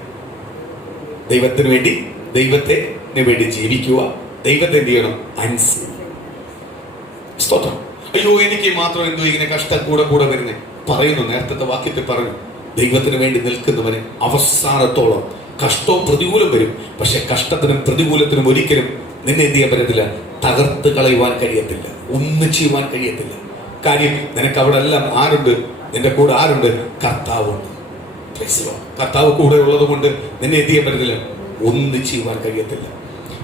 ദൈവത്തിന് വേണ്ടി, ദൈവത്തിന് വേണ്ടി ജീവിക്കുക. ദൈവത്തെ എന്ത് ചെയ്യണം? അനുസരിക്കുക. സ്തോത്രം. അയ്യോ, എനിക്ക് മാത്രം എന്തോ ഇങ്ങനെ കഷ്ടം കൂടെ വരുന്നേ പറയുന്നു. നേരത്തെ വാക്യത്തിൽ പറഞ്ഞു, ദൈവത്തിന് വേണ്ടി നിൽക്കുന്നവന് അവസാനത്തോളം കഷ്ടവും പ്രതികൂലം വരും. പക്ഷെ കഷ്ടത്തിനും പ്രതികൂലത്തിനും ഒരിക്കലും നിന്നെ എന്ത് ചെയ്യാൻ പറ്റത്തില്ല? തകർത്ത് കളയുവാൻ കഴിയത്തില്ല, ഒന്നും ചെയ്യുവാൻ കഴിയത്തില്ല. കാര്യം നിനക്ക് അവിടെ എല്ലാം ആരുണ്ട്? നിന്റെ കൂടെ ആരുണ്ട്? കർത്താവുണ്ട്. കർത്താവ് കൂടെ ഉള്ളത് കൊണ്ട് നിന്നെ എന്ത് ചെയ്യാൻ പറ്റത്തില്ല? ഒന്നും ചെയ്യുവാൻ കഴിയത്തില്ല.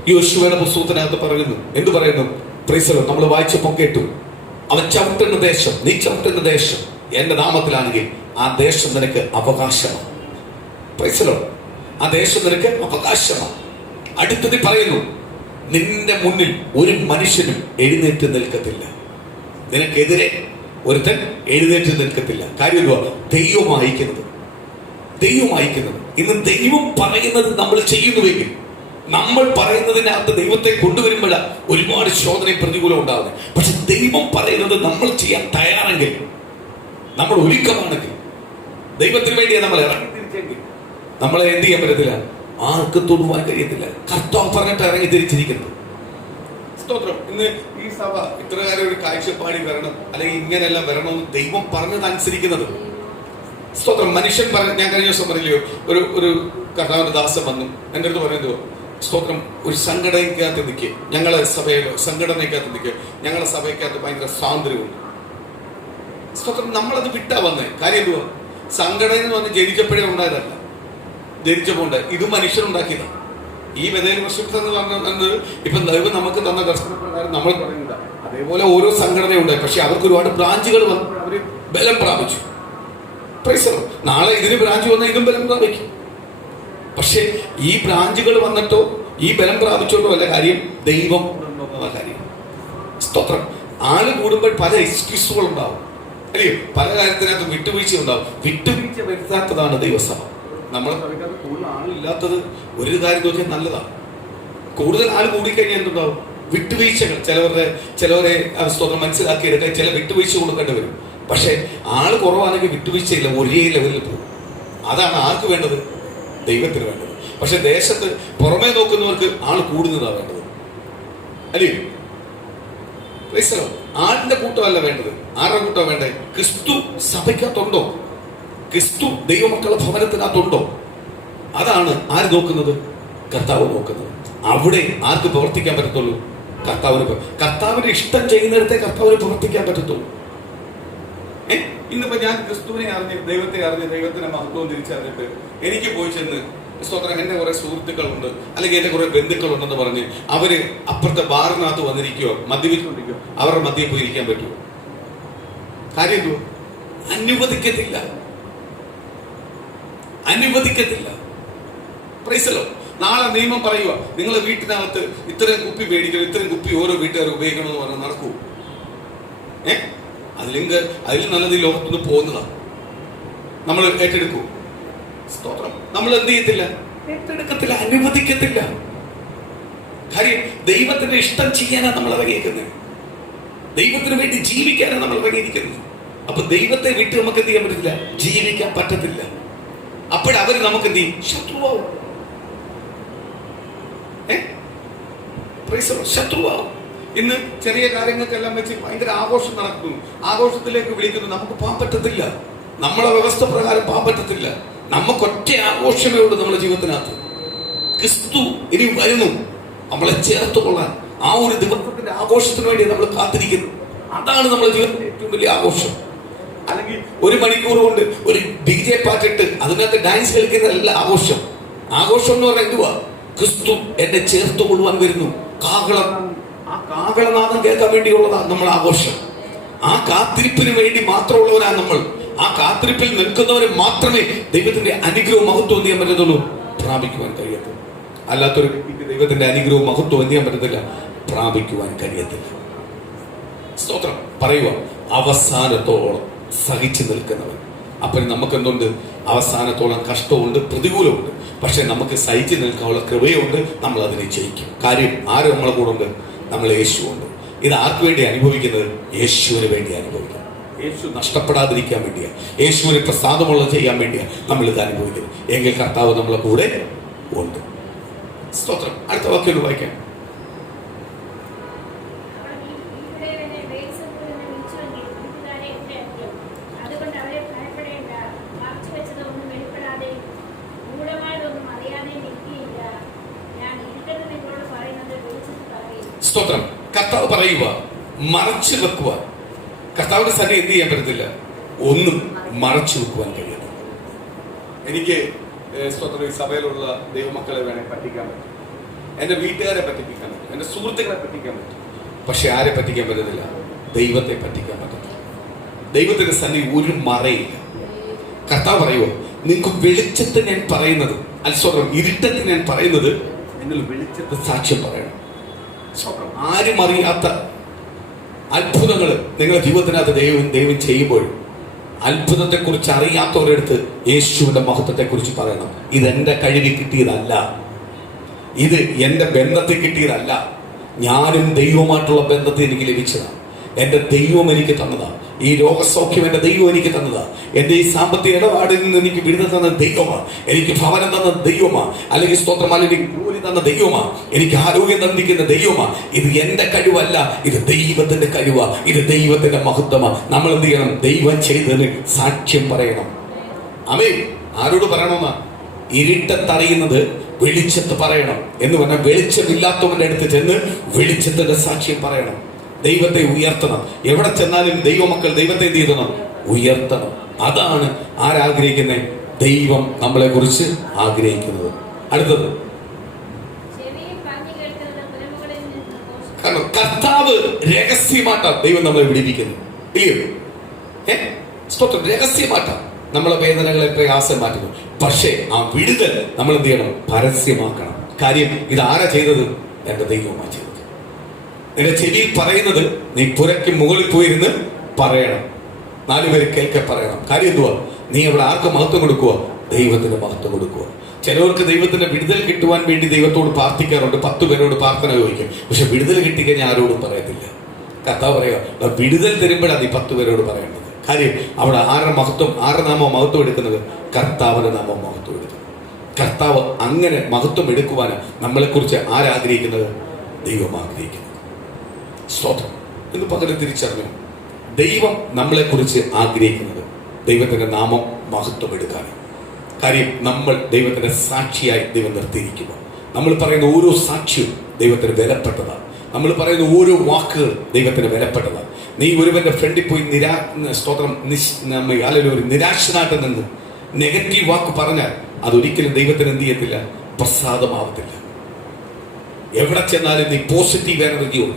യോശുവയുടെ പുസ്തകത്തിനകത്ത് പറയുന്നു, എന്ത് പറയുന്നു? Price the Lord. നമ്മൾ വായിച്ചപ്പോൾ കേട്ടു, അവൻ ചവിട്ടുന്ന ദേശം, നീ ചവിട്ടുന്ന ദേശം എന്റെ നാമത്തിലാണെങ്കിൽ ആ ദേശം നിനക്ക് അവകാശമാണ്. Price the Lord. ആ ദേശം നിനക്ക് അവകാശമാണ്. അടുത്തത് പറയുന്നു, നിന്റെ മുന്നിൽ ഒരു മനുഷ്യനും എഴുന്നേറ്റ് നിൽക്കത്തില്ല. നിനക്കെതിരെ ഒരുത്തൻ എഴുന്നേറ്റ് നിൽക്കത്തില്ല. കാര്യം എന്തുവാ? ദൈവം അയക്കുന്നത്. ഇന്ന് ദൈവം പറയുന്നത് നമ്മൾ ചെയ്യുന്നുവെങ്കിൽ, നമ്മൾ പറയുന്നതിനകത്ത് ദൈവത്തെ കൊണ്ടുവരുമ്പോഴാണ് ഒരുപാട് ശോധനയും പ്രതികൂലം ഉണ്ടാകുന്നത്. പക്ഷെ ദൈവം പറയുന്നത് നമ്മൾ ചെയ്യാൻ തയ്യാറെങ്കിൽ, നമ്മൾ ഒരുക്കമാണെങ്കിൽ, ദൈവത്തിന് വേണ്ടിയാണ് നമ്മൾ ഇറങ്ങി തിരിച്ചെങ്കിൽ നമ്മളെ എന്ത് ചെയ്യാൻ പറ്റത്തില്ല? ആർക്ക് തൊടുവാൻ കഴിയത്തില്ല. കർത്താവ് പറഞ്ഞിട്ട് ഇറങ്ങി തിരിച്ചിരിക്കുന്നത്. സ്തോത്രം. ഇന്ന് ഈ സഭ ഇത്രകാരം ഒരു കാഴ്ചപ്പാടി വരണം, അല്ലെങ്കിൽ ഇങ്ങനെല്ലാം വരണമെന്ന് ദൈവം പറഞ്ഞത് അനുസരിക്കുന്നത്. സ്തോത്രം. മനുഷ്യൻ ഞാൻ കഴിഞ്ഞ ദിവസം പറയില്ലയോ, ഒരു കർത്താവിന്റെ ദാസൻ വന്നു എൻ്റെ അടുത്ത് പറയുന്നത്, സ്തോത്രം, ഒരു സംഘടനയ്ക്കകത്ത് നിൽക്കുക, ഞങ്ങളെ സഭയിലോ സംഘടനയ്ക്കകത്ത് നിൽക്കുക, ഞങ്ങളെ സഭയ്ക്കകത്ത് ഭയങ്കര സ്വാതന്ത്ര്യമുണ്ട്. സ്തോത്രം. നമ്മളത് വിട്ടാ വന്നേ. കാര്യം എന്തുവാ? സംഘടന എന്ന് പറഞ്ഞ് ജനിച്ചപ്പോഴേ ഉണ്ടായതല്ല, ജനിച്ചപ്പോണ്ട് ഇത് മനുഷ്യനുണ്ടാക്കിയതാണ്. ഈ ബഥേൽ വർഷിപ്പ് എന്ന് പറഞ്ഞത് ഇപ്പം ദൈവം നമുക്ക് തന്ന ദർശനപ്രകാരം നമ്മൾ പറയുന്നത് അതേപോലെ ഓരോ സംഘടനയുണ്ടായി. പക്ഷെ അവർക്ക് ഒരുപാട് ബ്രാഞ്ചുകൾ വന്നു, അവർ ബലം പ്രാപിച്ചു. നാളെ ഇതിന് ബ്രാഞ്ച് വന്നാൽ ഇതും ബലം പ്രാപിക്കും. പക്ഷെ ഈ ബ്രാഞ്ചുകൾ വന്നിട്ടോ ഈ ബലം പ്രാപിച്ചോട്ടോ അല്ല കാര്യം, ദൈവം കാര്യം. സ്തോത്രം. ആള് കൂടുമ്പോൾ പല എക്സ്ക്യൂസുകൾ ഉണ്ടാവും, അല്ലയോ? പല കാര്യത്തിനകത്ത് വിട്ടുവീഴ്ച ഉണ്ടാവും. വിട്ടുവീഴ്ച വരുത്താത്തതാണ് ദൈവസഭ. നമ്മളെ സഭയ്ക്കകത്ത് കൂടുതൽ ആളില്ലാത്തത് ഒരു കാര്യം നോക്കിയാൽ നല്ലതാണ്. കൂടുതൽ ആൾ കൂടിക്കഴിഞ്ഞാൽ എന്തുണ്ടാവും? വിട്ടുവീഴ്ചകൾ. ചിലവരെ സ്തോത്രം മനസ്സിലാക്കിയെടുക്കാൻ ചില വിട്ടുവീഴ്ച കൊടുക്കേണ്ടി വരും. പക്ഷെ ആള് കുറവാണെങ്കിൽ വിട്ടുവീഴ്ചയില്ല, ഒരേ ലെവലിൽ പോകും. അതാണ് ആർക്ക് വേണ്ടത്? ദൈവത്തിന് വേണ്ടത്. പക്ഷെ ദേശത്ത് പുറമേ നോക്കുന്നവർക്ക് ആള് കൂടുന്നതാണ് വേണ്ടത്, അല്ലേ? ആളിന്റെ കൂട്ടമല്ല വേണ്ടത്. ആരുടെ കൂട്ടം വേണ്ടേ? ക്രിസ്തു സഭയ്ക്കകത്തുണ്ടോ? ക്രിസ്തു ദൈവമക്കളുടെ ഭവനത്തിനകത്തുണ്ടോ? അതാണ് ആര് നോക്കുന്നത്? കർത്താവ് നോക്കുന്നത്. അവിടെ ആർക്ക് പ്രവർത്തിക്കാൻ പറ്റത്തുള്ളൂ? കർത്താവിന് ഇഷ്ടം ചെയ്യുന്നിടത്തെ കർത്താവിന് പ്രവർത്തിക്കാൻ പറ്റത്തുള്ളൂ. ഇന്നിപ്പോ ഞാൻ ക്രിസ്തുവിനെ അറിഞ്ഞ്, ദൈവത്തെ അറിഞ്ഞ്, ദൈവത്തിന്റെ മഹത്വം തിരിച്ചറിഞ്ഞിട്ട് എനിക്ക് പോയി ചെന്ന് സ്തോത്രം എന്റെ കുറെ സുഹൃത്തുക്കളുണ്ട് അല്ലെങ്കിൽ എന്റെ കുറെ ബന്ധുക്കളുണ്ടെന്ന് പറഞ്ഞ് അവര് അപ്പുറത്തെ ബാറിനകത്ത് വന്നിരിക്കുകയോ മദ്യപിച്ചുകൊണ്ടിരിക്കുകയോ അവരുടെ മദ്യം പോയി ഇരിക്കാൻ പറ്റുമോ? കാര്യം എന്തുവാ? അനുവദിക്കത്തില്ല. പ്രൈസലോ. നാളെ നിയമം പറയുക, നിങ്ങളെ വീട്ടിനകത്ത് ഇത്രയും കുപ്പി മേടിക്കണം, ഇത്രയും കുപ്പി ഓരോ വീട്ടുകാർ ഉപയോഗിക്കണമെന്ന് പറഞ്ഞാൽ നടക്കൂ? അതിൽ നല്ലത് ഈ ലോകത്തുനിന്ന് പോകുന്നതാ. നമ്മൾ ഏറ്റെടുക്കൂ? സ്തോത്രം. നമ്മൾ എന്ത് ചെയ്യത്തില്ല? ഏറ്റെടുക്കത്തില്ല, അനുവദിക്കത്തില്ല. കാര്യം ദൈവത്തിന്റെ ഇഷ്ടം ചെയ്യാനാണ് നമ്മൾ ഇറങ്ങിയിരിക്കുന്നത്, ദൈവത്തിന് വേണ്ടി ജീവിക്കാനാണ് നമ്മൾ ഇറങ്ങിയിരിക്കുന്നത്. അപ്പൊ ദൈവത്തെ വിട്ട് നമുക്ക് എന്ത് ചെയ്യാൻ പറ്റത്തില്ല? ജീവിക്കാൻ പറ്റത്തില്ല. അപ്പോഴവര് നമുക്ക് എന്ത് ചെയ്യും? ശത്രുവാവും. ശത്രുവാവും. ഇന്ന് ചെറിയ കാര്യങ്ങൾക്കെല്ലാം വെച്ച് ഭയങ്കര ആഘോഷം നടക്കുന്നു, ആഘോഷത്തിലേക്ക് വിളിക്കുന്നു. നമുക്ക് പോകാൻ പറ്റത്തില്ല, നമ്മളെ വ്യവസ്ഥ പ്രകാരം പോകാൻ പറ്റത്തില്ല. നമുക്കൊറ്റ ആഘോഷമേ ഉള്ളൂ നമ്മുടെ ജീവിതത്തിനകത്ത്. ക്രിസ്തു ഇനി വരുന്നു നമ്മളെ ചേർത്ത് കൊള്ളാൻ. ആ ഒരു ദിവസത്തിന്റെ ആഘോഷത്തിന് വേണ്ടി നമ്മൾ കാത്തിരിക്കുന്നു. അതാണ് നമ്മുടെ ജീവിതത്തിന്റെ ഏറ്റവും വലിയ ആഘോഷം. അല്ലെങ്കിൽ ഒരു മണിക്കൂർ കൊണ്ട് ഒരു DJ പാട്ടിട്ട് അതിനകത്ത് ഡാൻസ് കളിക്കുന്നതല്ല ആഘോഷം. ആഘോഷം എന്ന് പറഞ്ഞാൽ എന്തുവാ? ക്രിസ്തു എന്നെ ചേർത്ത് കൊള്ളുവാൻ വരുന്നു. ആ കാഹളനാദം കേൾക്കാൻ വേണ്ടിയുള്ളതാണ് നമ്മൾ ആഘോഷം. ആ കാത്തിരിപ്പിന് വേണ്ടി മാത്രമുള്ളവരാണ് നമ്മൾ. ആ കാത്തിരിപ്പിൽ നിൽക്കുന്നവരെ മാത്രമേ ദൈവത്തിന്റെ അനുഗ്രഹവും മഹത്വം എന്ത് ചെയ്യാൻ പറ്റത്തുള്ളൂ? പ്രാപിക്കുവാൻ കഴിയത്തുള്ളൂ. അല്ലാത്തൊരു വ്യക്തിക്ക് ദൈവത്തിന്റെ അനുഗ്രഹവും മഹത്വം എന്ത് ചെയ്യാൻ പറ്റത്തില്ല? പ്രാപിക്കുവാൻ കഴിയത്തില്ല. സ്തോത്രം. പറയുക, അവസാനത്തോളം സഹിച്ചു നിൽക്കുന്നവൻ. അപ്പം നമുക്ക് എന്തുണ്ട്? അവസാനത്തോളം കഷ്ടമുണ്ട്, പ്രതികൂലമുണ്ട്. പക്ഷെ നമുക്ക് സഹിച്ചു നിൽക്കാനുള്ള കൃപയുണ്ട്. നമ്മൾ അതിനെ ജയിക്കും. കാര്യം ആര് നമ്മളെ കൂടെ ഉണ്ട്? നമ്മൾ യേശുവുണ്ട്. ഇത് ആർക്ക് വേണ്ടി അനുഭവിക്കുന്നത്? യേശുവിന് വേണ്ടി അനുഭവിക്കണം. യേശു നഷ്ടപ്പെടാതിരിക്കാൻ വേണ്ടിയാണ്, യേശുവിന് പ്രസാദമുള്ളത് ചെയ്യാൻ വേണ്ടിയാണ് നമ്മൾ ഇത് അനുഭവിക്കുന്നത്. എങ്കിൽ കർത്താവ് നമ്മളെ കൂടെ ഉണ്ട്. സ്തോത്രം. അടുത്ത വാക്യം വായിക്കാം. സ്തോത്രം. കർത്താവ് പറയുക, മറച്ചു വെക്കുക. കർത്താവിന്റെ സന്നിധി എന്ത് ചെയ്യാൻ പറ്റത്തില്ല? ഒന്നും മറച്ചു വെക്കുവാൻ കഴിയില്ല. എനിക്ക് സ്തോത്രം ഈ സഭയിലുള്ള ദൈവമക്കളെ വേണേൽ പറ്റിക്കാൻ പറ്റും, എന്റെ വീട്ടുകാരെ പറ്റിക്കാൻ പറ്റും, എന്റെ സുഹൃത്തുക്കളെ പറ്റിക്കാൻ പറ്റും. പക്ഷെ ആരെ പറ്റിക്കാൻ പറ്റത്തില്ല? ദൈവത്തെ പറ്റിക്കാൻ പറ്റത്തില്ല. ദൈവത്തിന്റെ സന്നിധി ഒരു മറയില്ല. കർത്താവ് പറയുക, നിങ്ങൾക്ക് വെളിച്ചത്തിന് ഞാൻ പറയുന്നത്, സ്തോത്രം, ഇരുട്ടത്തിന് ഞാൻ പറയുന്നത്, നിങ്ങൾ വെളിച്ചത്തെ സാക്ഷ്യം പറയണം. ആരും അറിയാത്ത അത്ഭുതങ്ങൾ നിങ്ങളുടെ ജീവിതത്തിനകത്ത് ദൈവം ചെയ്യുമ്പോൾ അത്ഭുതത്തെക്കുറിച്ച് അറിയാത്തവരെടുത്ത് യേശുവിന്റെ മഹത്വത്തെക്കുറിച്ച് പറയണം. ഇതെന്റെ കഴിവിൽ കിട്ടിയതല്ല, ഇത് എന്റെ ബന്ധത്തിൽ കിട്ടിയതല്ല, ഞാനും ദൈവവുമായിട്ടുള്ള ബന്ധത്തിൽ എനിക്ക് ലഭിച്ചതാണ്. എന്റെ ദൈവം എനിക്ക് തന്നതാണ്. ഈ രോഗസൗഖ്യം എന്റെ ദൈവം എനിക്ക് തന്നതാണ്. എന്റെ ഈ സാമ്പത്തിക ഇടപാടിൽ നിന്ന് എനിക്ക് വിടുതൽ തന്ന ദൈവമാണ്. എനിക്ക് ഭവനം തന്ന ദൈവമാണ്. അല്ലെങ്കിൽ സ്തോത്രം, അല്ലെങ്കിൽ ജോലി തന്ന ദൈവമാണ്. എനിക്ക് ആരോഗ്യം തന്നിരിക്കുന്ന ദൈവമാണ്. ഇത് എന്റെ കഴിവല്ല, ഇത് ദൈവത്തിന്റെ കഴിവാ, ഇത് ദൈവത്തിന്റെ മഹത്വമാണ്. നമ്മൾ എന്ത് ചെയ്യണം? ദൈവം ചെയ്തതിന് സാക്ഷ്യം പറയണം. ആമേൻ. ആരോട് പറയണമെന്നാ? ഇരുട്ടത്തറിയുന്നത് വെളിച്ചത്ത് പറയണം എന്ന് പറഞ്ഞാൽ വെളിച്ചമില്ലാത്തവന്റെ അടുത്ത് ചെന്ന് വെളിച്ചത്തിന്റെ സാക്ഷ്യം പറയണം. ദൈവത്തെ ഉയർത്തണം. എവിടെ ചെന്നാലും ദൈവമക്കൾ ദൈവത്തെ എന്ത് ചെയ്യണം? ഉയർത്തണം. അതാണ് ആരാഗ്രഹിക്കുന്നത്? ദൈവം നമ്മളെ കുറിച്ച് ആഗ്രഹിക്കുന്നത്. അടുത്തത്, കാരണം കർത്താവ് രഹസ്യമായിട്ടാണ് ദൈവം നമ്മളെ വിടിപ്പിക്കുന്നത്. ഇല്ലയോ? സ്തോത്രം. രഹസ്യമായിട്ടാണ് നമ്മളെ വേദനകളെ പ്രയാസം മാറ്റുന്നു. പക്ഷേ ആ വിടുതൽ നമ്മൾ എന്ത് ചെയ്യണം? പരസ്യമാക്കണം. കാര്യം ഇത് ആരാ ചെയ്തത്? എന്റെ ദൈവമാണ് ചെയ്തത്. നിന്റെ ചെവിയിൽ പറയുന്നത് നീ പുരയ്ക്ക് മുകളിൽ പോയിരുന്ന് പറയണം. 4 പേര് കേൾക്കെ പറയണം. കാര്യം എന്തുവാ? നീ അവിടെ ആർക്ക് മഹത്വം കൊടുക്കുക? ദൈവത്തിന് മഹത്വം കൊടുക്കുക. ചിലവർക്ക് ദൈവത്തിന്റെ വിടുതൽ കിട്ടുവാൻ വേണ്ടി ദൈവത്തോട് പ്രാർത്ഥിക്കാറുണ്ട്. 10 പേരോട് പ്രാർത്ഥന ചോദിക്കും. പക്ഷെ വിടുതൽ കിട്ടിക്കഴിഞ്ഞാൽ ആരോടും പറയത്തില്ല. കർത്താവ് പറയുക, വിടുതൽ തരുമ്പോഴാണ് നീ 10 പേരോട് പറയേണ്ടത്. കാര്യം അവിടെ ആരുടെ മഹത്വം, ആരുടെ നാമം മഹത്വം എടുക്കുന്നത്? കർത്താവിന്റെ നാമം മഹത്വം എടുക്കുന്നത്. കർത്താവ് അങ്ങനെ മഹത്വം എടുക്കുവാനാണ് നമ്മളെക്കുറിച്ച് ആരാഗ്രഹിക്കുന്നത്? ദൈവം ആഗ്രഹിക്കുന്നത്. സ്തോത്രം. എന്ന് പകരം തിരിച്ചറിഞ്ഞു, ദൈവം നമ്മളെക്കുറിച്ച് ആഗ്രഹിക്കുന്നത് ദൈവത്തിന്റെ നാമം മഹത്വം എടുക്കാനാണ്. കാര്യം നമ്മൾ ദൈവത്തിന്റെ സാക്ഷിയായി ദൈവം നിർത്തിയിരിക്കുക. നമ്മൾ പറയുന്ന ഓരോ സാക്ഷ്യവും ദൈവത്തിന് വിലപ്പെട്ടതാണ്. നമ്മൾ പറയുന്ന ഓരോ വാക്കുകൾ ദൈവത്തിന് വിലപ്പെട്ടതാണ്. നീ ഒരുവന്റെ ഫ്രണ്ടിൽ പോയി സ്തോത്രം അല്ലെങ്കിൽ ഒരു നിരാശനായിട്ട് നിന്ന് നെഗറ്റീവ് വാക്ക് പറഞ്ഞാൽ അതൊരിക്കലും ദൈവത്തിന് എന്ത് ചെയ്യത്തില്ല? പ്രസാദമാവത്തില്ല. എവിടെ ചെന്നാലും നീ പോസിറ്റീവ് എനർജിയോട്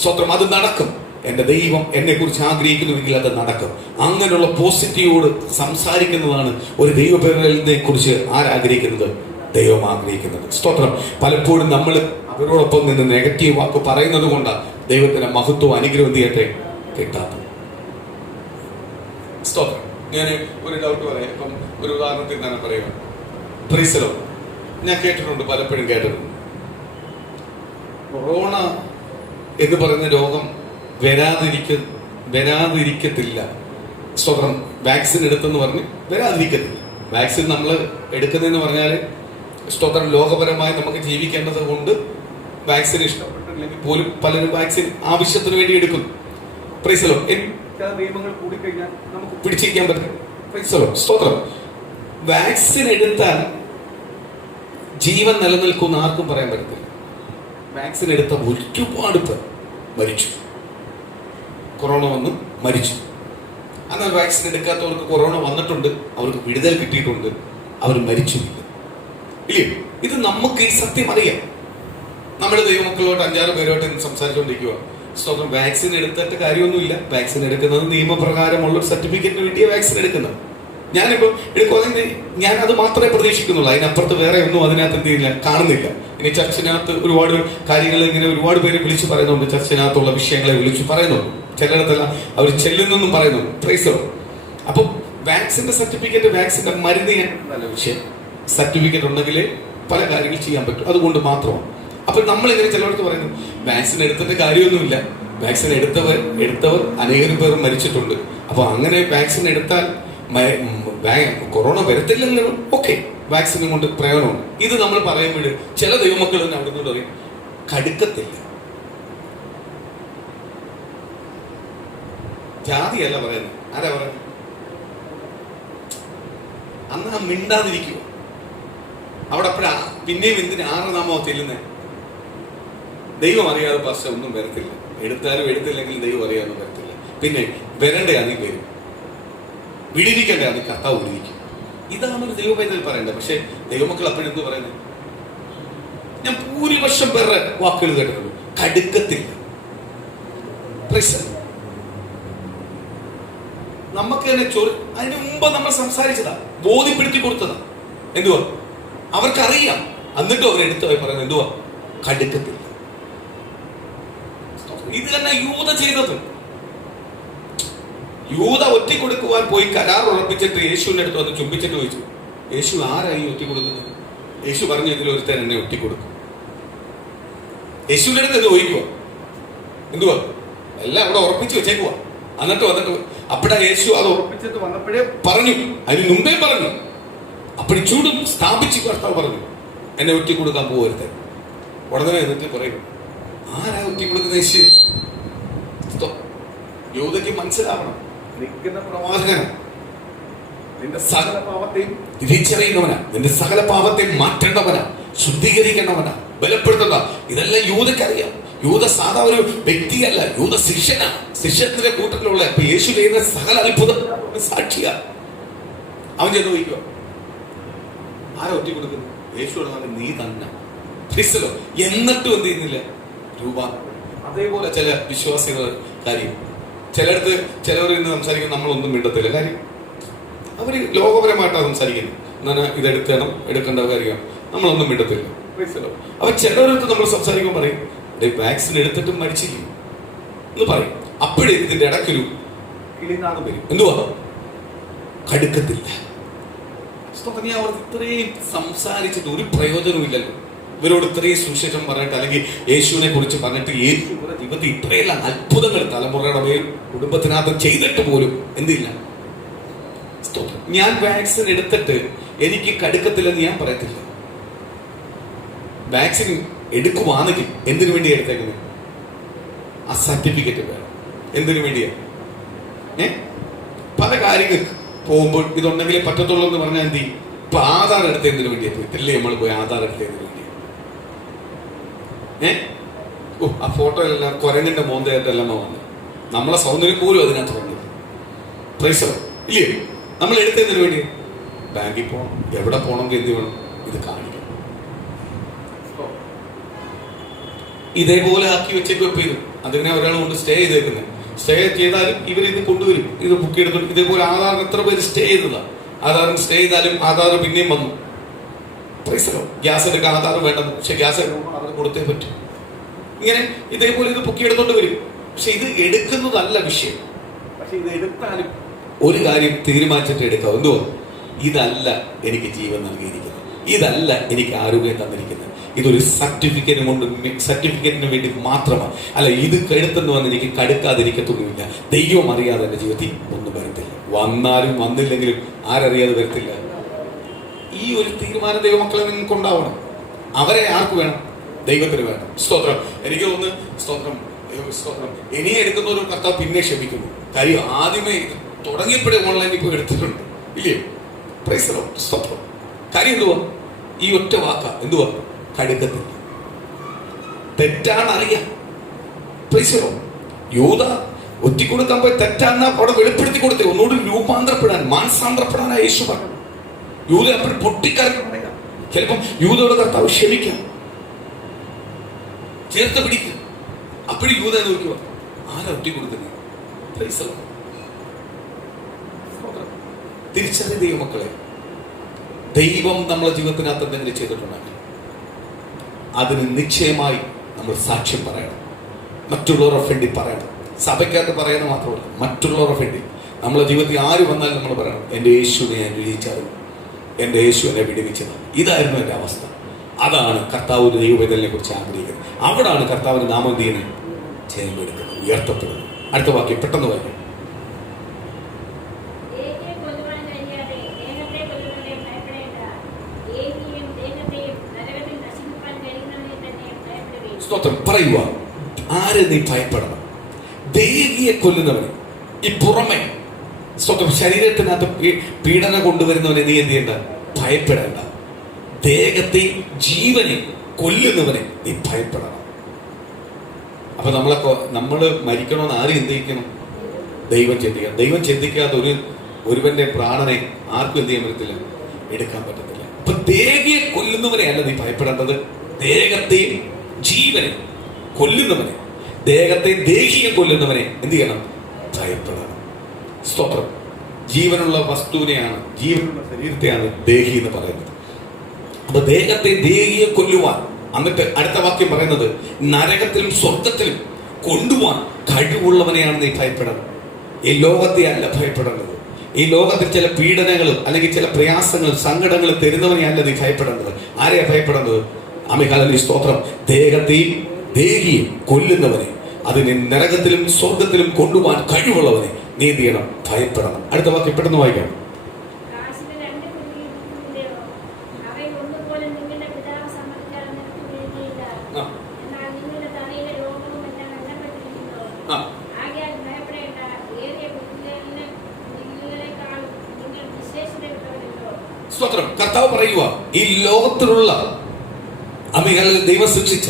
സ്തോത്രം, അത് നടക്കും. എൻ്റെ ദൈവം എന്നെ കുറിച്ച് ആഗ്രഹിക്കുന്നുവെങ്കിൽ അത് നടക്കും. അങ്ങനെയുള്ള പോസിറ്റീവോട് സംസാരിക്കുന്നതാണ് ഒരു ദൈവപേരനെ കുറിച്ച് ആരാഗ്രഹിക്കുന്നത്? ദൈവം ആഗ്രഹിക്കുന്നത്. സ്തോത്രം. പലപ്പോഴും നമ്മൾ അവരോടൊപ്പം നിന്ന് നെഗറ്റീവ് വാക്ക് പറയുന്നത് കൊണ്ടാണ് ദൈവത്തിന്റെ മഹത്വം അനുഗ്രഹം എന്ത് ചെയ്യട്ടെ കിട്ടാത്തത്. സ്തോത്രം. ഞാൻ ഒരു ഡൗട്ട് പറയാം. ഇപ്പം ഒരു ഉദാഹരണത്തിൽ തന്നെ പറയുക. പ്രീസലോ ഞാൻ കേട്ടിട്ടുണ്ട്, പലപ്പോഴും കേട്ടിട്ടുണ്ട്, കൊറോണ എന്ന് പറയുന്ന രോഗം വരാതിരിക്കത്തില്ല. സ്തോത്രം. വാക്സിൻ എടുത്തെന്ന് പറഞ്ഞ് വരാതിരിക്കത്തില്ല. വാക്സിൻ നമ്മൾ എടുക്കുന്നതെന്ന് പറഞ്ഞാൽ സ്തോത്രം ലോകപരമായി നമുക്ക് ജീവിക്കേണ്ടത് കൊണ്ട് വാക്സിൻ ഇഷ്ടപ്പെട്ടില്ലെങ്കിൽ പോലും പലരും വാക്സിൻ ആവശ്യത്തിന് വേണ്ടി എടുക്കുന്നു. പ്രൈസലോ. നിയമങ്ങൾ കൂടിക്കഴിഞ്ഞാൽ നമുക്ക് പിടിച്ചിരിക്കാൻ പറ്റും. പ്രൈസലോ. സ്തോത്രം. വാക്സിൻ എടുത്താൽ ജീവൻ നിലനിൽക്കുന്ന ആർക്കും പറയാൻ പറ്റത്തില്ല. വാക്സിൻ എടുത്ത ഒരുപാട് പേർ മരിച്ചു. കൊറോണ വന്ന് മരിച്ചു. എന്നാൽ വാക്സിൻ എടുക്കാത്തവർക്ക് കൊറോണ വന്നിട്ടുണ്ട്, അവർക്ക് വിടുതൽ കിട്ടിയിട്ടുണ്ട്, അവർ മരിച്ചില്ല. ഇല്ലേ? ഇത് നമുക്ക് ഈ സത്യം അറിയാം. നമ്മുടെ ദൈവമക്കളോട്ട് 5-6 പേരോട്ട് സംസാരിച്ചുകൊണ്ടിരിക്കുക. സ്വന്തം വാക്സിൻ എടുത്തിട്ട് കാര്യമൊന്നുമില്ല. വാക്സിൻ എടുക്കുന്നത് നിയമപ്രകാരമുള്ള ഒരു സർട്ടിഫിക്കറ്റിന് വേണ്ടിയാണ് വാക്സിൻ എടുക്കുന്നത്. ഞാനിപ്പോൾ എടുക്കുവാണെങ്കിൽ ഞാൻ അത് മാത്രമേ പ്രതീക്ഷിക്കുന്നുള്ളൂ. അതിനപ്പുറത്ത് വേറെ ഒന്നും അതിനകത്ത് എന്ത് ചെയ്യില്ല, കാണുന്നില്ല. ഇനി ചർച്ചിനകത്ത് ഒരുപാട് കാര്യങ്ങൾ ഇങ്ങനെ ഒരുപാട് പേര് വിളിച്ചു പറയുന്നുണ്ട്. ചർച്ചിനകത്തുള്ള വിഷയങ്ങളെ വിളിച്ചു പറയുന്നുണ്ട്. ചിലയിടത്തെല്ലാം അവർ ചെല്ലുന്നെന്നും പറയുന്നുണ്ട്. പ്രൈസോ. അപ്പം വാക്സിന്റെ സർട്ടിഫിക്കറ്റ്, വാക്സിന്റെ മരുന്ന് നല്ല വിഷയം. സർട്ടിഫിക്കറ്റ് ഉണ്ടെങ്കിൽ പല കാര്യങ്ങൾ ചെയ്യാൻ പറ്റും. അതുകൊണ്ട് മാത്രമാണ്. അപ്പൊ നമ്മൾ ഇങ്ങനെ ചിലയിടത്ത് പറയുന്നു വാക്സിൻ എടുത്തിട്ട് കാര്യമൊന്നുമില്ല. വാക്സിൻ എടുത്തവർ അനേകം പേർ മരിച്ചിട്ടുണ്ട്. അപ്പൊ അങ്ങനെ വാക്സിൻ എടുത്താൽ കൊറോണ വരത്തില്ലല്ലോ. ഓക്കെ, വാക്സിനും കൊണ്ട് പ്രയോജനമുണ്ട്. ഇത് നമ്മൾ പറയുമ്പോൾ ചില ദൈവമക്കൾ തന്നെ അവിടെ നിന്ന് പറയും കടുക്കത്തില്ല. ജാതിയല്ല പറയുന്നത്. ആരാ പറയുന്നത്? അന്ന് മിണ്ടാതിരിക്കുക. അവിടെ പിന്നെയും എന്തിന് 6 നാമോ ചെല്ലുന്നേ? ദൈവം അറിയാതെ പക്ഷെ ഒന്നും വരത്തില്ല. എടുത്താലും എടുത്തില്ലെങ്കിൽ ദൈവം അറിയാതെ വരത്തില്ല. പിന്നെ വരണ്ടേ അതിൽ വരും, വിടിവിക്കണ്ടേ അതിൽ കർത്താവ് വിടിവിക്കും. ഇതാണ് ഒരു ദൈവപൈതൽ പറയേണ്ടത്. പക്ഷെ ദൈവമക്കൾ അപ്പോഴെന്ത് പറയുന്നത്? ഞാൻ ഭൂരിപക്ഷം പേരുടെ വാക്കുകൾ കേട്ടിട്ടുണ്ട്, കടുക്കത്തില്ല. നമുക്ക് തന്നെ അതിന് മുമ്പ് നമ്മൾ സംസാരിച്ചതാ, ബോധ്യപ്പെടുത്തി കൊടുത്തതാ. എന്തുവാ? അവർക്കറിയാം. എന്നിട്ടും അവരെടുത്ത് പറയുന്നത് എന്തുവാ? കടുക്കത്തില്ല. ഇത് തന്നെ യൂത ചെയ്തത്. യൂത ഒറ്റിക്കൊടുക്കുവാൻ പോയി കരാർ ഉറപ്പിച്ചിട്ട് യേശുവിന്റെ അടുത്ത് വന്ന് ചുംബിച്ചിട്ട് ചോദിച്ചു, യേശു ആരായി ഒറ്റിക്കൊടുക്കുന്നത്? യേശു പറഞ്ഞു, ഇതിലൊരുത്തൻ എന്നെ ഒറ്റിക്കൊടുക്കും. യേശുവിന്റെ അടുത്ത് ചോദിക്കുക എന്തുവാ? എല്ലാം അവിടെ ഉറപ്പിച്ച് വെച്ചേക്കുവാ. എന്നിട്ട് അപ്പഴാ യേശു അത് ഉറപ്പിച്ചിട്ട് വന്നപ്പോഴേ പറഞ്ഞു, അതിന് മുമ്പേ പറഞ്ഞു. അപ്പഴി ചൂടും സ്ഥാപിച്ച് കർത്താവ് പറഞ്ഞു, എന്നെ ഒറ്റിക്കൊടുക്കാൻ പോകരുത്. ഉടനെ എന്നിട്ട് പറയും, ആരാ ഒറ്റിക്കൊടുക്കുന്ന യേശു? യൂദയ്ക്ക് മനസ്സിലാവണം, നിൽക്കുന്ന പ്രവാചകനാണ്. നിന്റെ സകല പാപത്തെയും തിരിച്ചറിയുന്നവനാ, നിന്റെ സകല പാപത്തെയും മാറ്റേണ്ടവനാ, ശുദ്ധീകരിക്കേണ്ടവനാ, ബലപ്പെടുത്തുന്ന. ഇതെല്ലാം യൂദക്കറിയാം. യൂദ സാധാ ഒരു വ്യക്തിയല്ല, യൂദ ശിഷ്യനാ, ശിഷ്യത്തിന്റെ കൂട്ടത്തിലുള്ള. ഇപ്പൊ യേശു ചെയ്യുന്ന സകല അത്ഭുതം സാക്ഷിയാ. അവൻ ചെന്ന് ചോദിക്കുക, ആരാ ഒറ്റ കൊടുക്കുന്നു? യേശു നീ തന്നെ. എന്നിട്ടും എന്ത് ചെയ്യുന്നില്ല? രൂപ. അതേപോലെ ചില വിശ്വാസികൾ കാര്യം, ചിലർ ഇന്ന് സംസാരിക്കുന്ന നമ്മളൊന്നും മിണ്ടത്തില്ല. കാര്യം അവര് ലോകപരമായിട്ടാണ് സംസാരിക്കുന്നത്. എന്നാൽ ഇതെടുക്കണം, എടുക്കേണ്ട കാര്യം നമ്മളൊന്നും മിണ്ടത്തില്ല. അപ്പൊ ചിലർക്ക് നമ്മൾ സംസാരിക്കുമ്പോൾ പറയും, വാക്സിൻ എടുത്തിട്ടും മരിച്ചിരിക്കും എന്ന് പറയും. അപ്പോഴേ ഇതിന്റെ ഇടയ്ക്കൊരു കിളിനാദം വരും. എന്തുവാ? കടുക്കത്തില്ല. ഇത്രയും സംസാരിച്ചിട്ട് ഒരു പ്രയോജനമില്ലല്ലോ. ഇവരോട് ഇത്രയും സുവിശേഷം പറഞ്ഞിട്ട്, അല്ലെങ്കിൽ യേശുവിനെ കുറിച്ച് പറഞ്ഞിട്ട്, യേശുവിന്റെ ജീവിതത്തിൽ ഇത്രയെല്ലാം അത്ഭുതങ്ങൾ തലമുറയുടെ മേൽ കുടുംബത്തിനകത്ത് ചെയ്തിട്ട് പോലും എന്തില്ല? ഞാൻ വാക്സിൻ എടുത്തിട്ട് എനിക്ക് കടുക്കത്തില്ലെന്ന് ഞാൻ പറയത്തില്ല. വാക്സിൻ എടുക്കുവാണെങ്കിൽ എന്തിനു വേണ്ടി എടുത്തേക്കുന്നത്? ആ സർട്ടിഫിക്കറ്റ് വേണം. എന്തിനു വേണ്ടിയാ? പല കാര്യങ്ങൾക്ക് പോകുമ്പോൾ ഇതുണ്ടെങ്കിലേ പറ്റത്തുള്ളൂ എന്ന് പറഞ്ഞാൽ എന്ത് ചെയ്യും? ഇപ്പൊ ആധാർ എടുത്തതിന് വേണ്ടിയാ പോയിട്ടില്ലേ നമ്മൾ പോയി ആധാർ എടുത്തതിന് വേണ്ടി. ആ ഫോട്ടോ എല്ലാം കുരങ്ങിന്റെ മോന്തയായിട്ടെല്ലാം വന്നു. നമ്മളെ സൗന്ദര്യം പോലും അതിനകത്ത് വന്നു. പ്രൈസോ ഇല്ലേ? നമ്മൾ എടുത്തതിന് വേണ്ടി ബാങ്കിൽ പോകണം, എവിടെ പോകണമെങ്കിൽ എന്ത് വേണം? ഇത് കാണിക്കണം. ഇതേപോലെ ആക്കി വെച്ചേക്ക് വെപ്പീത്. അതിനെ ഒരാൾ കൊണ്ട് സ്റ്റേ ചെയ്തേക്കുന്നത്. സ്റ്റേ ചെയ്താലും ഇവരിത് കൊണ്ടുവരും, ഇത് ബുക്ക് ചെയ്തിട്ട്. ഇതേപോലെ ആധാറിന് എത്ര പേര് സ്റ്റേ ചെയ്തതാണ്. ആധാറിന് സ്റ്റേ ചെയ്താലും ആധാർ പിന്നെയും വന്നു. പ്രൈസോ ഗ്യാസ് എടുക്കാൻ ആധാർ വേണ്ടത്, പക്ഷെ ഗ്യാസ് ആധാർ കൊടുത്തേ പറ്റും. ഇങ്ങനെ ഇതേപോലെ ഇത് ബുക്ക് എടുത്തോണ്ട് വരും. പക്ഷെ ഇത് എടുക്കുന്നതല്ല വിഷയം. പക്ഷെ ഇത് എടുത്താലും ഒരു കാര്യം തീരുമാനിച്ചിട്ട് എടുക്കാം. എന്തുവാ? ഇതല്ല എനിക്ക് ജീവൻ നൽകിയിരിക്കുന്നത്, ഇതല്ല എനിക്ക് ആരോഗ്യം തന്നിരിക്കുന്നത്, ഇതൊരു സർട്ടിഫിക്കറ്റിന് വേണ്ടി മാത്രമാണ്. അല്ല, ഇത് എടുത്തെന്ന് വന്ന് എനിക്ക് കടുക്കാതിരിക്കത്തൊന്നുമില്ല. ദൈവം അറിയാതെ എൻ്റെ ജീവിതത്തിൽ ഒന്നും വരത്തില്ല. വന്നാലും വന്നില്ലെങ്കിലും ആരറിയാതെ വരത്തില്ല. ഈ ഒരു തീരുമാനം ദൈവമക്കളെ നിങ്ങൾക്ക് ഉണ്ടാവണം. അവരെ ആർക്ക് വേണം? ദൈവത്തിന് വേണം. സ്തോത്രം. എനിക്ക് തോന്നുന്നു, സ്തോത്രം, സ്തോത്രം. ഇനി എടുക്കുന്ന ഒരു കർത്താവ് പിന്നെ ക്ഷമിക്കുന്നു. കാര്യം ആദ്യമേ തുടങ്ങിയപ്പോഴേ ഓൺലൈനിൽ ഇപ്പോൾ എടുത്തിട്ടുണ്ട്, ഇല്ലേ? Praise the lord. സ്തോത്രം. കാര്യം എന്തുവാ? ഈ ഒറ്റ വാക്ക എന്തുവാ? കടുക്കത്തില്ല. തെറ്റാണറിയാം. Praise the lord. യൂദ ഒറ്റിക്കൊടുക്കാൻ പോയി തെറ്റാന്ന് അവിടെ വെളിപ്പെടുത്തി കൊടുത്തേ. ഒന്നുകൂടി രൂപാന്തരപ്പെടാൻ, മാനസാന്തരപ്പെടാനാണ് യേശു പറഞ്ഞു. യൂദ അപ്പോഴും പൊട്ടിക്കരഞ്ഞു. ചിലപ്പം യൂദയുടെ കർത്താവ് ക്ഷമിക്കാം, ചേർത്ത് പിടിക്കുക. അപ്പോഴും യൂദ നോക്കുക, ആരാ ഒറ്റിക്കൊടുക്കുന്നത്? Praise the lord. തിരിച്ചറിയ ദൈവമക്കളെ, ദൈവം നമ്മളെ ജീവിതത്തിനകത്ത് എന്തെങ്കിലും ചെയ്തിട്ടുണ്ടെങ്കിൽ അതിന് നിശ്ചയമായി നമ്മൾ സാക്ഷ്യം പറയണം. മറ്റുള്ളവരുടെ ഫ്രണ്ടിൽ പറയണം. സഭയ്ക്കകത്ത് പറയുന്നത് മാത്രമല്ല, മറ്റുള്ളവരുടെ ഫ്രണ്ടിൽ നമ്മളെ ജീവിതത്തിൽ ആര് വന്നാലും നമ്മൾ പറയണം, എൻ്റെ യേശുവിനെ ഞാൻ വിജയിച്ചറിഞ്ഞു, എൻ്റെ യേശു എന്നെ വിടുവിച്ചത്. ഇതായിരുന്നു എൻ്റെ അവസ്ഥ. അതാണ് കർത്താവ് ദൈവവേദനയെ കുറിച്ച് ആഗ്രഹിക്കുന്നത്. അവിടാണ് കർത്താവിന്റെ നാമധീനെ ജയമെടുക്കുന്നത്, ഉയർത്തപ്പെടുന്നത്. അടുത്ത വാക്യം പെട്ടെന്ന് വായിക്കും. സ്തോത്രം. പറയുക, ആരെ നീ ഭയപ്പെടണം? ദേഹിയെ കൊല്ലുന്നവനെ, ഈ പുറമെ സ്വന്തം ശരീരത്തിനകത്ത് പീഡന കൊണ്ടുവരുന്നവനെ നീ എന്ത് ചെയ്യണ്ട? ഭയപ്പെടേണ്ട. ദേഹത്തെയും ജീവനെ കൊല്ലുന്നവനെ നീ ഭയപ്പെടണം. അപ്പൊ നമ്മള് മരിക്കണമെന്ന് ആരും ചിന്തിക്കണം? ദൈവം ചിന്തിക്കണം. ദൈവം ചിന്തിക്കാത്ത ഒരുവന്റെ പ്രാണനെ ആർക്കും എന്ത് ചെയ്യാൻ പറ്റത്തില്ല, എടുക്കാൻ പറ്റത്തില്ല. അപ്പൊ ദേഹിയെ കൊല്ലുന്നവനെ അല്ല നീ ഭയപ്പെടേണ്ടത്, ദേഹത്തെയും ജീവനെ കൊല്ലുന്നവനെ, ദേഹത്തെയും ദേഹിയെ കൊല്ലുന്നവനെ എന്ത് ചെയ്യണം? ഭയപ്പെടണം. സ്തോത്രം. ജീവനുള്ള വസ്തുവിനെയാണ്, ജീവനുള്ള ശരീരത്തെയാണ് ദേഹി എന്ന് പറയുന്നത്. അപ്പൊ ദേഹത്തെ ദേഹിയെ കൊല്ലുവാൻ, എന്നിട്ട് അടുത്ത വാക്യം പറയുന്നത് നരകത്തിലും സ്വർഗത്തിലും കൊണ്ടുപോവാൻ കഴിവുള്ളവനെയാണ് നീ ഭയപ്പെടുന്നത്. ഈ ലോകത്തെ അല്ല ഭയപ്പെടേണ്ടത്. ഈ ലോകത്തിൽ ചില പീഡനങ്ങളും അല്ലെങ്കിൽ ചില പ്രയാസങ്ങളും സങ്കടങ്ങളും തരുന്നവനെ അല്ല നീ ഭയപ്പെടേണ്ടത്. ആരെയാ ഭയപ്പെടുന്നത്? അമികാലി സ്തോത്രം. ദേഹത്തെയും ദേഹിയും കൊല്ലുന്നവനെ, അതിനെ നരകത്തിലും സ്വർഗത്തിലും കൊണ്ടുപോകാൻ കഴിവുള്ളവനെ നീ എന്ത് ചെയ്യണം? ഭയപ്പെടണം. അടുത്ത വാക്യം പെട്ടെന്ന് വായിക്കാം. സ്തോത്രം. കർത്താവ് പറയുക, ഈ ലോകത്തിലുള്ള അമികളിൽ ദൈവം സൃഷ്ടിച്ച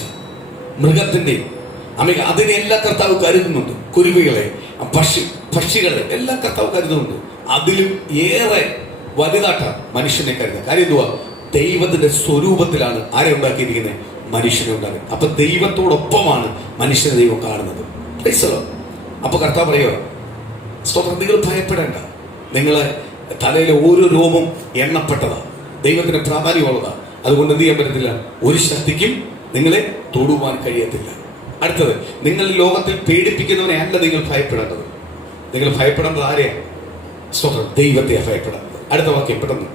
മൃഗത്തിന്റെ അതിനെ എല്ലാ കർത്താവ് കരുതുന്നുണ്ട്. കുരുവികളെ, പക്ഷികളെ എല്ലാം കർത്താവ് കരുതുന്നുണ്ട്. അതിലും ഏറെ വലുതാട്ട മനുഷ്യനെ കരുതുക. കാര്യം എന്തുവാ? ദൈവത്തിന്റെ സ്വരൂപത്തിലാണ് ആരെ ഉണ്ടാക്കിയിരിക്കുന്നത്? മനുഷ്യനെ ഉണ്ടാക്കുന്നത്. അപ്പൊ ദൈവത്തോടൊപ്പമാണ് മനുഷ്യനെ ദൈവം കാണുന്നത്. അപ്പൊ കർത്താവ് പറയുക, സ്തോത്രം, നിങ്ങൾ ഭയപ്പെടേണ്ട. നിങ്ങളെ തലയിലെ ഓരോ രോമം എണ്ണപ്പെട്ടതാ, ദൈവത്തിന് പ്രാധാന്യമുള്ളതാ. അതുകൊണ്ട് എന്ത് ചെയ്യാൻ പറ്റത്തില്ല? ഒരു ശക്തിക്കും നിങ്ങളെ തൊടുവാൻ കഴിയത്തില്ല. അടുത്തത്, നിങ്ങൾ ലോകത്തിൽ പേടിപ്പിക്കുന്നവനെ അല്ല നിങ്ങൾ ഭയപ്പെടേണ്ടത്. നിങ്ങൾ ഭയപ്പെടേണ്ടത് ആരെയാ? സ്തോത്രം, ദൈവത്തെ ഭയപ്പെടേണ്ടത്. അടുത്ത വാക്യം പെട്ടെന്ന്.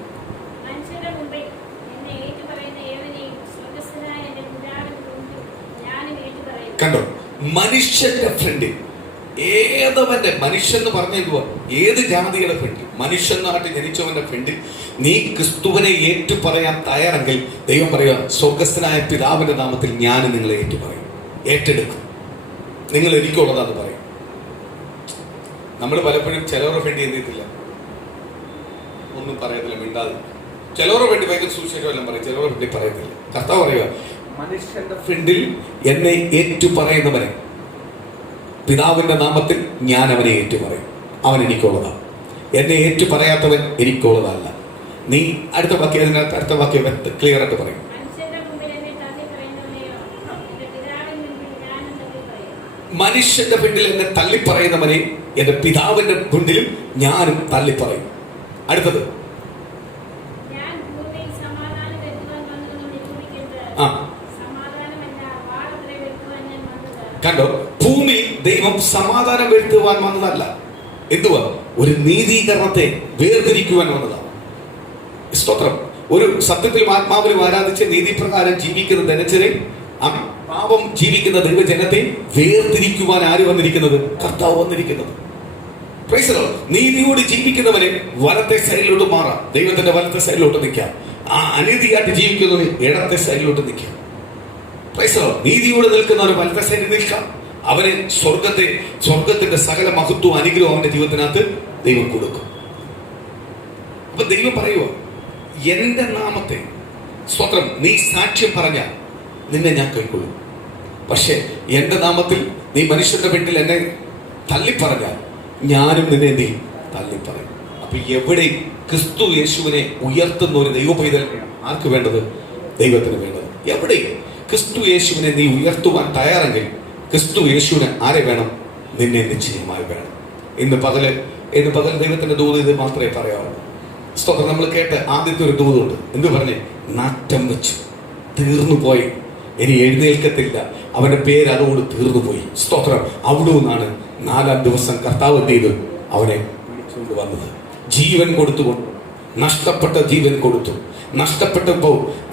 കണ്ടോ? മനുഷ്യന്റെ ഫ്രണ്ടിൽ, ഏതവന്റെ മനുഷ്യൻ എന്ന് പറഞ്ഞ എന്തുവാ? ഏത് ജാതിയുടെ ഫ്രണ്ടിൽ, മനുഷ്യനായിട്ട് ജനിച്ചവന്റെ ഫ്രണ്ടിൽ നീ ക്രിസ്തുവിനെ ഏറ്റു പറയാൻ തയ്യാറെങ്കിൽ ദൈവം പറയുക, സ്വർഗസ്ഥനായ പിതാവിന്റെ നാമത്തിൽ ഞാൻ നിങ്ങളെ ഏറ്റുപറയും, ഏറ്റെടുക്കും, നിങ്ങൾ എനിക്കുള്ളതാന്ന് പറയും. നമ്മൾ പലപ്പോഴും ചിലവരുടെ ഫ്രണ്ട് എന്ത് ചെയ്തില്ല, ഒന്നും പറയത്തില്ല, മിണ്ടാതെ. ചിലവരുടെ ഫ്രണ്ട് ഭയങ്കര സുവിശേഷം എല്ലാം പറയും, ചിലവരുടെ ഫ്രണ്ടിൽ പറയത്തില്ല. കർത്താവ് പറയുക, മനുഷ്യന്റെ ഫ്രണ്ടിൽ എന്നെ ഏറ്റു പറയുന്നവനെ പിതാവിന്റെ നാമത്തിൽ ഞാൻ അവനെ ഏറ്റു പറയും, അവൻ എനിക്കുള്ളതാണ്. എന്നെ ഏറ്റു പറയാത്തവൻ എനിക്കുള്ളതല്ല. നീ അടുത്ത വാക്യം, അതിനകത്ത് അടുത്ത വാക്യം ക്ലിയർ ആയിട്ട് പറയും. മനുഷ്യന്റെ പിന്നിൽ എന്നെ തള്ളിപ്പറയുന്നവനെ എന്റെ പിതാവിന്റെ മുന്നിലും ഞാനും തള്ളിപ്പറയും. അടുത്തത്, കണ്ടോ? ഭൂമി ദൈവം സമാധാനം വരുത്തുവാൻ വന്നതല്ല. എന്തുവാ? ഒരു നീതീകരണത്തെ വേർതിരിക്കുവാൻ വന്നതാണ്. സ്തോത്രം. ഒരു സത്യത്തിലും ആത്മാവിലും ആരാധിച്ച് നീതിപ്രകാരം ജീവിക്കുന്ന ധനച്ചരെ, പാപം ജീവിക്കുന്ന ദൈവജനത്തെ വേർതിരിക്കുവാൻ ആര് വന്നിരിക്കുന്നത്? കർത്താവ് വന്നിരിക്കുന്നത്. Praise the lord. നീതിയോട് ജീവിക്കുന്നവന് വലത്തെ സൈഡിലോട്ട് മാറാം, ദൈവത്തിന്റെ വലത്തെ സൈഡിലോട്ട് നിൽക്കാം. ആ അനീതിയായിട്ട് ജീവിക്കുന്നവന് ഇടത്തെ സൈഡിലോട്ട് നിൽക്കാം. Praise the lord. നീതിയോട് നിൽക്കുന്നവന് വലത്തെ സൈഡിൽ നിൽക്കാം. അവന് സ്വർഗത്തിന്റെ സകല മഹത്വവും അനുഗ്രഹവും അവന്റെ ജീവിതത്തിനകത്ത് ദൈവം കൊടുക്കും. അപ്പൊ ദൈവം പറയുക, എന്റെ നാമത്തെ സ്വത്രം നീ സാക്ഷ്യം പറഞ്ഞാൽ നിന്നെ ഞാൻ കൈക്കൊള്ളും. പക്ഷെ എന്റെ നാമത്തിൽ നീ മനുഷ്യന്റെ വീട്ടിൽ എന്നെ തള്ളിപ്പറഞ്ഞാൽ ഞാനും നിന്നെ എന്ത് ചെയ്യും? തള്ളിപ്പറയും. അപ്പൊ എവിടെ ക്രിസ്തു യേശുവിനെ ഉയർത്തുന്ന ഒരു ദൈവ പൈതൽ ആർക്ക് വേണ്ടത്? ദൈവത്തിന് വേണ്ടത്. എവിടെ ക്രിസ്തു യേശുവിനെ നീ ഉയർത്തുവാൻ തയ്യാറെങ്കിൽ ക്രിസ്തു യേശുവിനെ ആരെ വേണം? നിന്നെ നിശ്ചയമായി വേണം. ഇന്ന് പകൽ ദൈവത്തിന്റെ ദൂത് ഇത് മാത്രമേ പറയാവുള്ളൂ. സ്തോത്രം. നമ്മൾ കേട്ട ആദ്യത്തെ ഒരു ദൂതുണ്ട്. എന്ത് പറഞ്ഞേ? നാറ്റം വെച്ചു, തീർന്നു പോയി, ഇനി എഴുന്നേൽക്കത്തില്ല, അവന്റെ പേര് അതോട് തീർന്നു പോയി. സ്തോത്രം. അവിടെ നിന്നാണ് 4-ാം ദിവസം കർത്താവ് എന്ത് ചെയ്തു? അവനെ വിളിച്ചുകൊണ്ട് വന്നത്. ജീവൻ കൊടുത്തുകൊണ്ട്, നഷ്ടപ്പെട്ട ജീവൻ കൊടുത്തു.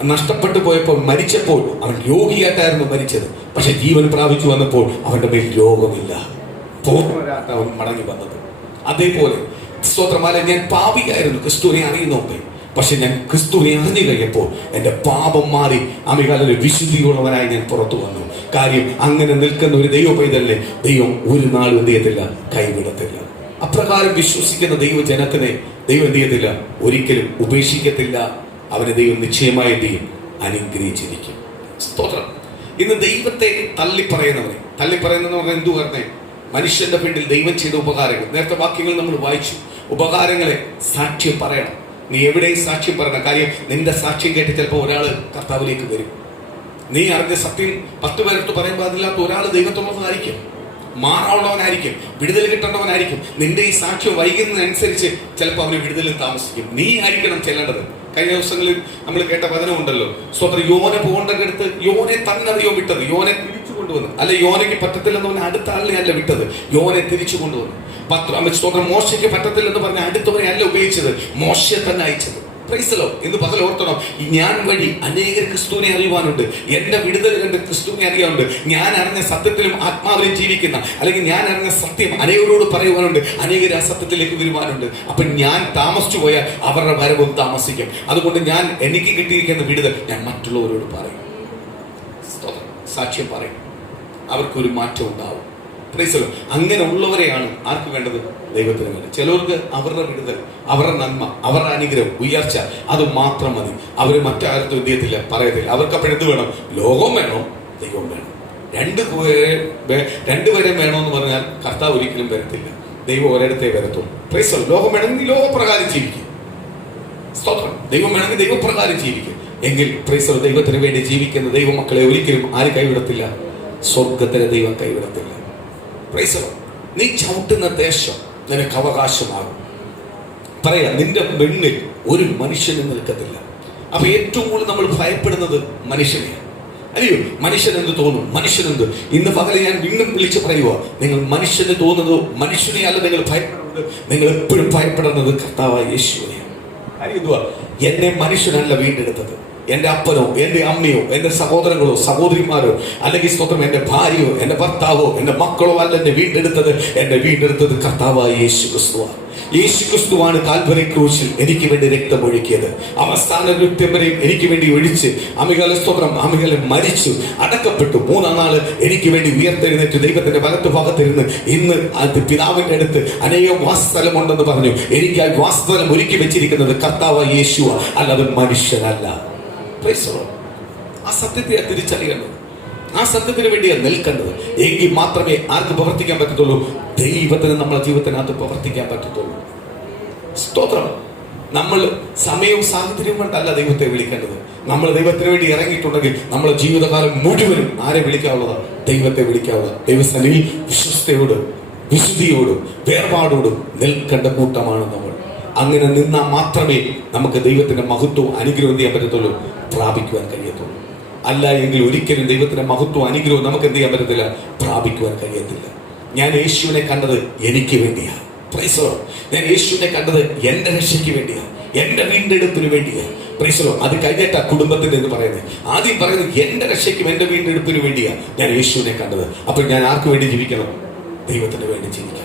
നഷ്ടപ്പെട്ടു പോയപ്പോൾ, മരിച്ചപ്പോൾ അവൻ രോഗിയായിട്ടായിരുന്നു മരിച്ചത്. പക്ഷെ ജീവൻ പ്രാപിച്ചു വന്നപ്പോൾ അവന്റെ മേൽ രോഗമില്ല, പൂർണ്ണരായിട്ട് അവൻ മടങ്ങി വന്നത്. അതേപോലെ സ്തോത്രമാല, ഞാൻ പാപിയായിരുന്നു ക്രിസ്തുവിനെ അറിയുന്നോമ്പേ, പക്ഷെ ഞാൻ ക്രിസ്തുവിനെ അറിഞ്ഞു കഴിഞ്ഞപ്പോൾ എന്റെ പാപം മാറി അമികാലൊരു വിശുദ്ധിയുള്ളവനായി ഞാൻ പുറത്തു വന്നു. കാര്യം, അങ്ങനെ നിൽക്കുന്ന ഒരു ദൈവ പൈതലിനെ ദൈവം ഒരു നാളും എന്ത് ചെയ്യത്തില്ല? കൈവിടത്തില്ല. അപ്രകാരം വിശ്വസിക്കുന്ന ദൈവജനത്തിനെ ദൈവം എന്ത് ചെയ്യത്തില്ല? ഒരിക്കലും ഉപേക്ഷിക്കത്തില്ല. അവനെ ദൈവം നിശ്ചയമായി എന്ത് ചെയ്യും? അനുഗ്രഹിച്ചിരിക്കും. സ്തോത്രം. ഇന്ന് ദൈവത്തെ തള്ളിപ്പറയുന്നവനെ പറഞ്ഞാൽ എന്തു പറഞ്ഞേ? മനുഷ്യന്റെ പിന്നിൽ ദൈവം ചെയ്ത ഉപകാരങ്ങൾ, നേരത്തെ വാക്യങ്ങൾ നമ്മൾ വായിച്ചു. ഉപകാരങ്ങളെ സാക്ഷ്യം പറയണം. നീ എവിടെയും സാക്ഷ്യം പറയണം. കാര്യം, നിന്റെ സാക്ഷ്യം കേട്ട് ചിലപ്പോൾ ഒരാള് കർത്താവിലേക്ക് വരും. നീ അറിഞ്ഞ സത്യം 10 പേരടുത്ത് പറയുമ്പോൾ അതില്ലാത്ത ഒരാൾ ദൈവത്തോടൊപ്പമായിരിക്കും, മാറാവുള്ളവനായിരിക്കും, വിടുതൽ കിട്ടേണ്ടവനായിരിക്കും. നിന്റെ ഈ സാക്ഷ്യം വൈകുന്നതനുസരിച്ച് ചിലപ്പോൾ അവന് വിടുതലിൽ താമസിക്കും. നീ ആയിരിക്കണം ചെല്ലേണ്ടത്. കഴിഞ്ഞ ദിവസങ്ങളിൽ നമ്മൾ കേട്ട വചനമുണ്ടല്ലോ, സ്വന്തം യോനെ പോകേണ്ടടുത്ത് യോനെ തന്നെ ദൈവം വിട്ടത്, യോനെ തിരിച്ചു കൊണ്ടുവന്നു. അല്ല, യോനയ്ക്ക് പറ്റത്തില്ലെന്ന് അടുത്ത ആളിനെ അല്ല വിട്ടത്, യോനെ തിരിച്ചു കൊണ്ടുവന്നു. മോശയ്ക്ക് പറ്റത്തില്ലെന്ന് പറഞ്ഞ അടുത്തവനെ അല്ല ഉപയോഗിച്ചത്, മോശയെ തന്നെ അയച്ചത്. Price the Lord. ഇന്ന് പകൽ ഓർത്തണം, ഞാൻ വഴി അനേകർ ക്രിസ്തുവിനെ അറിയുവാനുണ്ട്. എന്റെ വിടുതൽ കണ്ട് ക്രിസ്തുവിനെ അറിയാനുണ്ട്. ഞാൻ അറിഞ്ഞ സത്യത്തിലും ആത്മാവിലും ജീവിക്കുന്ന, അല്ലെങ്കിൽ ഞാൻ അറിഞ്ഞ സത്യം അനേകരോട് പറയുവാനുണ്ട്. അനേകർ ആ സത്യത്തിലേക്ക് വരുവാനുണ്ട്. അപ്പൊ ഞാൻ താമസിച്ചു പോയാൽ അവരുടെ വരവും താമസിക്കും. അതുകൊണ്ട് എനിക്ക് കിട്ടിയിരിക്കുന്ന വിടുതൽ ഞാൻ മറ്റുള്ളവരോട് പറയും, സാക്ഷ്യം പറയും. അവർക്കൊരു മാറ്റം ഉണ്ടാവും. പ്രൈസലോ. അങ്ങനെ ഉള്ളവരെയാണ് ആർക്ക് വേണ്ടത്? ദൈവത്തിന് വേണ്ടി. ചിലർക്ക് അവരുടെ വിടുതൽ, അവരുടെ നന്മ, അവരുടെ അനുഗ്രഹം, ഉയർച്ച അത് മാത്രം മതി. അവർ മറ്റാരും എന്ത് ചെയ്യത്തില്ല, പറയത്തില്ല. അവർക്ക് അപ്പോഴെന്ത് വേണം? ലോകം വേണോ, ദൈവം വേണം. രണ്ടുപേരെ വേണമെന്ന് പറഞ്ഞാൽ കർത്താവ് ഒരിക്കലും വരത്തില്ല. ദൈവം ഒരിടത്തേ വരത്തുള്ളൂ. പ്രൈസലോ. ലോകം വേണമെങ്കിൽ ലോകപ്രകാരം ജീവിക്കും. സ്തോത്രം. ദൈവം വേണമെങ്കിൽ ദൈവപ്രകാരം ജീവിക്കും. എങ്കിൽ പ്രൈസലോ, ദൈവത്തിന് വേണ്ടി ജീവിക്കുന്ന ദൈവമക്കളെ ഒരിക്കലും ആര് കൈവിടത്തില്ല? സ്വർഗത്തിലെ ദൈവം കൈവിടത്തില്ല. പ്രൈസലോ. നീ ചവിട്ടുന്ന ദേശം നിനക്ക് അവകാശമാകും. പറയാ, നിന്റെ മുന്നിൽ ഒരു മനുഷ്യനും നിൽക്കത്തില്ല. അപ്പൊ ഏറ്റവും കൂടുതൽ നമ്മൾ ഭയപ്പെടുന്നത് മനുഷ്യനെയാണ്. അല്ലയോ? മനുഷ്യനെന്ത് തോന്നും, മനുഷ്യനെന്ത്. ഇന്ന് പകലെ ഞാൻ വീണ്ടും വിളിച്ച് പറയുക, നിങ്ങൾ മനുഷ്യന് തോന്നുന്നതോ മനുഷ്യനെ അല്ല നിങ്ങൾ ഭയപ്പെടുന്നത്. നിങ്ങൾ എപ്പോഴും ഭയപ്പെടുന്നത് കർത്താവായ യേശുവിനെയാണ്. അറിയുക, എന്നെ മനുഷ്യനല്ല വീണ്ടെടുത്തത്. എൻ്റെ അപ്പനോ എൻ്റെ അമ്മയോ എൻ്റെ സഹോദരങ്ങളോ സഹോദരിമാരോ അല്ലെങ്കിൽ സ്വന്തം എൻ്റെ ഭാര്യയോ എൻ്റെ ഭർത്താവോ എൻ്റെ മക്കളോ അല്ല എന്നെ വീണ്ടെടുത്തത്. എന്നെ വീണ്ടെടുത്തത് കർത്താവായ യേശു ക്രിസ്തുവാണ്. യേശു ക്രിസ്തുവാണ് കാൽവരി ക്രൂശിൽ എനിക്ക് വേണ്ടി രക്തമൊഴുക്കിയത്. അവസാന കൃത്യം വരെയും എനിക്ക് വേണ്ടി ഒഴിച്ച് അമികളെ മരിച്ചു, അടക്കപ്പെട്ടു. മൂന്നാം നാള് എനിക്ക് വേണ്ടി ഉയർത്തെഴുന്നേറ്റ് ദൈവത്തിന്റെ വലത്ത് ഭാഗത്തിരുന്ന് ഇന്ന് അത് പിതാവിന്റെ അടുത്ത് അനേകം വാസസ്ഥലമുണ്ടെന്ന് പറഞ്ഞു. എനിക്കായി വാസസ്ഥലം ഒരുക്കി വെച്ചിരിക്കുന്നത് കർത്താവായ യേശുവ, അല്ലാതെ മനുഷ്യനല്ല. ആ സത്യത്തെ തിരിച്ചറിയേണ്ടത്, ആ സത്യത്തിന് വേണ്ടിയാണ് നിൽക്കേണ്ടത്. എങ്കിൽ മാത്രമേ ആർക്ക് പ്രവർത്തിക്കാൻ പറ്റത്തുള്ളൂ? ദൈവത്തിന് നമ്മളെ ജീവിതത്തിനകത്ത് പ്രവർത്തിക്കാൻ പറ്റത്തുള്ളൂ. സ്തോത്രം. നമ്മൾ സമയവും സാഹചര്യവും കൊണ്ടല്ല ദൈവത്തെ വിളിക്കേണ്ടത്. നമ്മൾ ദൈവത്തിന് വേണ്ടി ഇറങ്ങിയിട്ടുണ്ടെങ്കിൽ നമ്മളെ ജീവിതകാലം മുഴുവനും ആരെ വിളിക്കാവുള്ളതാണ്? ദൈവത്തെ വിളിക്കാവുന്നത്. ദൈവസന്നിധിയിൽ വിശ്വസ്തയോടും വിശുദ്ധിയോടും വേർപാടോടും നിൽക്കേണ്ട കൂട്ടമാണ് നമ്മൾ. അങ്ങനെ നിന്നാൽ മാത്രമേ നമുക്ക് ദൈവത്തിന്റെ മഹത്വവും അനുഗ്രഹവും എന്ത് ചെയ്യാൻ പറ്റത്തുള്ളൂ? പ്രാപിക്കുവാൻ കഴിയത്തുള്ളൂ. അല്ല എങ്കിൽ ഒരിക്കലും ദൈവത്തിന്റെ മഹത്വവും അനുഗ്രഹവും നമുക്ക് എന്ത് ചെയ്യാൻ പറ്റത്തില്ല? പ്രാപിക്കുവാൻ കഴിയത്തില്ല. ഞാൻ യേശുവിനെ കണ്ടത് എനിക്ക് വേണ്ടിയാണ്. Price the Lord. ഞാൻ യേശുവിനെ കണ്ടത് എന്റെ രക്ഷയ്ക്ക് വേണ്ടിയാണ്, എന്റെ വീണ്ടെടുപ്പിന് വേണ്ടിയാണ്. Price the Lord. അത് കഴിഞ്ഞിട്ടാ കുടുംബത്തിന്റെ എന്ന് പറയുന്നത്. ആദ്യം പറയുന്നത് എന്റെ രക്ഷയ്ക്കും എന്റെ വീണ്ടെടുപ്പിന് വേണ്ടിയാണ് ഞാൻ യേശുവിനെ കണ്ടത്. അപ്പോൾ ഞാൻ ആർക്ക് വേണ്ടി ജീവിക്കണം? ദൈവത്തിന് വേണ്ടി ജീവിക്കണം.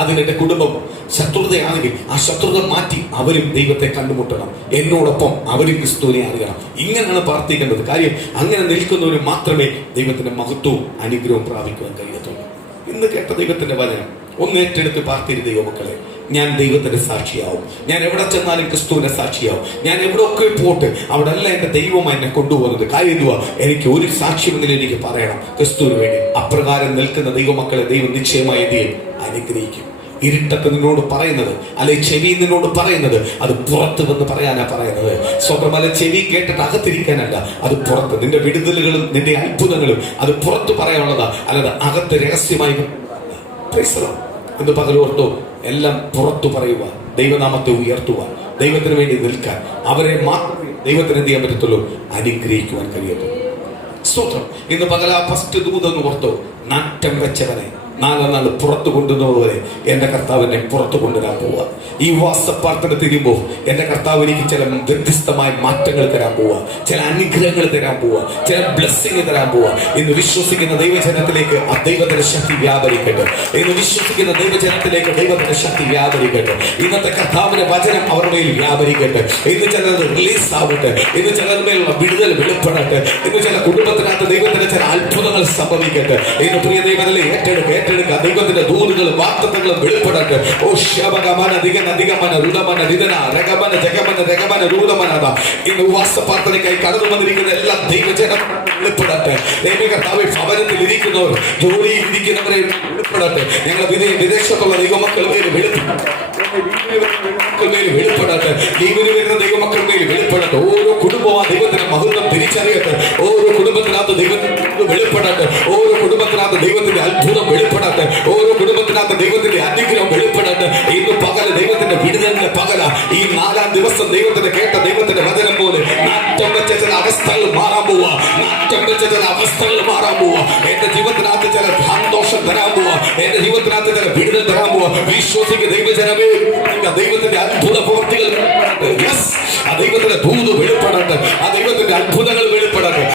അതിന് എൻ്റെ കുടുംബം ശത്രുതയാണെങ്കിൽ ആ ശത്രുത മാറ്റി അവരും ദൈവത്തെ കണ്ടുമുട്ടണം. എന്നോടൊപ്പം അവരും ക്രിസ്തുവിനെ അറിയണം. ഇങ്ങനെയാണ് പ്രാർത്ഥിക്കേണ്ടത്. കാര്യം അങ്ങനെ നിൽക്കുന്നവര് മാത്രമേ ദൈവത്തിന്റെ മഹത്വവും അനുഗ്രഹവും പ്രാപിക്കുവാൻ കഴിയത്തുള്ളൂ. ഇന്ന് കേട്ട ദൈവത്തിന്റെ വചനം ഒന്ന് ഏറ്റെടുത്ത് പ്രാർത്ഥിക്കുന്ന ദൈവമക്കളെ, ഞാൻ ദൈവത്തിന്റെ സാക്ഷിയാവും. ഞാൻ എവിടെ ചെന്നാലും ക്രിസ്തുവിന്റെ സാക്ഷിയാവും. ഞാൻ എവിടെയൊക്കെ പോട്ട് അവിടെ എല്ലാം എന്റെ ദൈവം എന്നെ കൊണ്ടുപോകുന്നത്. കാര്യം എന്തുവാ? എനിക്ക് ഒരു സാക്ഷ്യമെങ്കിലും എനിക്ക് പറയണം ക്രിസ്തുവിന് വേണ്ടി. അപ്രകാരം നിൽക്കുന്ന ദൈവമക്കളെ ദൈവം നിശ്ചയമായി എന്തെയും അനുഗ്രഹിക്കും. ഇരുട്ടത്ത് നിന്നോട് പറയുന്നത്, അല്ലെ ചെവി നിന്നോട് പറയുന്നത്, അത് പുറത്ത് വന്ന് പറയാനാ പറയുന്നത്. സ്വന്തമല്ല ചെവി കേട്ടിട്ട് അകത്തിരിക്കാനല്ല, അത് പുറത്ത്. നിന്റെ വിടുതലുകളും നിന്റെ അത്ഭുതങ്ങളും അത് പുറത്ത് പറയാനുള്ളതാ, അല്ലാതെ അകത്ത് രഹസ്യമായി എന്ന് പകലോർത്തോ എല്ലാം പുറത്തു പറയുക, ദൈവനാമത്തെ ഉയർത്തുക, ദൈവത്തിന് വേണ്ടി നിൽക്കാൻ. അവരെ മാത്രമേ ദൈവത്തിന് എന്ത് ചെയ്യാൻ പറ്റത്തുള്ളൂ? അനുഗ്രഹിക്കുവാൻ കഴിയത്തുള്ളൂ. സ്തോത്രം. ഇന്ന് പകല ഫസ്റ്റ് ദൂതെന്ന് ഓർത്തോ, നാറ്റം വെച്ചവനെ 4 നാൾ പുറത്തു കൊണ്ടുവന്നതുവരെ എന്റെ കർത്താവിനെ പുറത്തു കൊണ്ടുവരാൻ പോവുക. ഈ വാസപ്പാർത്തന തിരിയുമ്പോൾ എന്റെ കർത്താവ് എനിക്ക് ചില വ്യത്യസ്തമായ മാറ്റങ്ങൾ തരാൻ പോവുക, ചില അനുഗ്രഹങ്ങൾ തരാൻ പോവുക, ചില ബ്ലെസ്സിങ് തരാൻ പോവുക. ഇന്ന് വിശ്വസിക്കുന്ന ദൈവജനത്തിലേക്ക് ആ ദൈവത്തിന്റെ ശക്തി വ്യാപരിക്കട്ടെ. ഇന്ന് വിശ്വസിക്കുന്ന ദൈവജനത്തിലേക്ക് ദൈവത്തിന്റെ ശക്തി വ്യാപരിക്കട്ടെ. ഇന്നത്തെ കർത്താവിന്റെ വചനം അവർ മേൽ വ്യാപരിക്കട്ടെ. ഇന്ന് ചിലത് റിലീസ് ആവട്ടെ. ഇന്ന് ചിലതിന്മേലുള്ള വിടുതൽ വെളിപ്പെടട്ടെ. ഇന്ന് ചില കുടുംബത്തിനകത്ത് ദൈവത്തിന്റെ ചില അത്ഭുതങ്ങൾ സംഭവിക്കട്ടെ. ഇന്ന് പ്രിയ ദൈവത്തിലെ ഏറ്റെടുക്കുക ദൈവത്തിന്റെ ദൂതുകളും വാർത്തകളും വെളിപ്പെടട്ടെ. ഓ ശബകമന ദിഗന ദിഗമന രുദമന ദിദന രഗമന ജഗമന രഗമന രുദമന. ഇന്ന് ഉപവാസപ്രാർത്ഥനയ്ക്കായി കടന്നു വന്നിരിക്കുന്ന എല്ലാ ദൈവജനം വെളിപ്പെടട്ടെ. ദൈവകർത്താവ് ഭവനത്തിൽ ഇരിക്കുന്നവർ, ജോലിയിൽ ഇരിക്കുന്നവരെ വെളിപ്പെടട്ടെ. ഞങ്ങൾ വിദേശത്തുള്ള ദൈവമക്കൾ മേൽ വെളിപ്പെടട്ടെ. ദൈവന് വരുന്ന ദൈവമക്കൾ മേൽ വെളിപ്പെടട്ടെ. ഓരോ കുടുംബവും ആ ദൈവത്തിന്റെ മഹത്വം തിരിച്ചറിയട്ടെ. ഓരോ കുടുംബത്തിനകത്ത് ദൈവത്തിന്റെ വെളിപ്പെടട്ടെ. ഓരോ കുടുംബത്തിനകത്ത് ദൈവത്തിന്റെ അത്ഭുതം വെളിപ്പെടട്ടെ. ഓരോ കുടുംബത്തിനകത്ത് ദൈവത്തിന്റെ അനുഗ്രഹം വെളിപ്പെടട്ടെ. ഇന്ന് പകല ദൈവത്തിന്റെ വിടുതലിന്റെ പകല. ഈ 4-ാം ദിവസം ദൈവത്തിന്റെ കേട്ട ദൈവത്തിന്റെ വചനം പോലെ നാറ്റം വെച്ച ചില അവസ്ഥകൾ മാറാൻ പോവുക. നാറ്റം വെച്ച ചില അവസ്ഥകൾ മാറാൻ പോവുക. എന്റെ ജീവിതത്തിനകത്ത് ചില സന്തോഷം തരാൻ പോവുക. എന്റെ ജീവിതത്തിനകത്ത് ചില വിടുതൽ തരാൻ പോവുക. വിശ്വസിക്കുക ദൈവജനമേ, ദൈവത്തിന്റെ അത്ഭുത പ്രവൃത്തികൾ, ആ ദൈവത്തിന്റെ ദൂത് വെളിപ്പെടട്ടെ. ആ ദൈവത്തിന്റെ അത്ഭുതങ്ങൾ വെളിപ്പെടട്ടെ.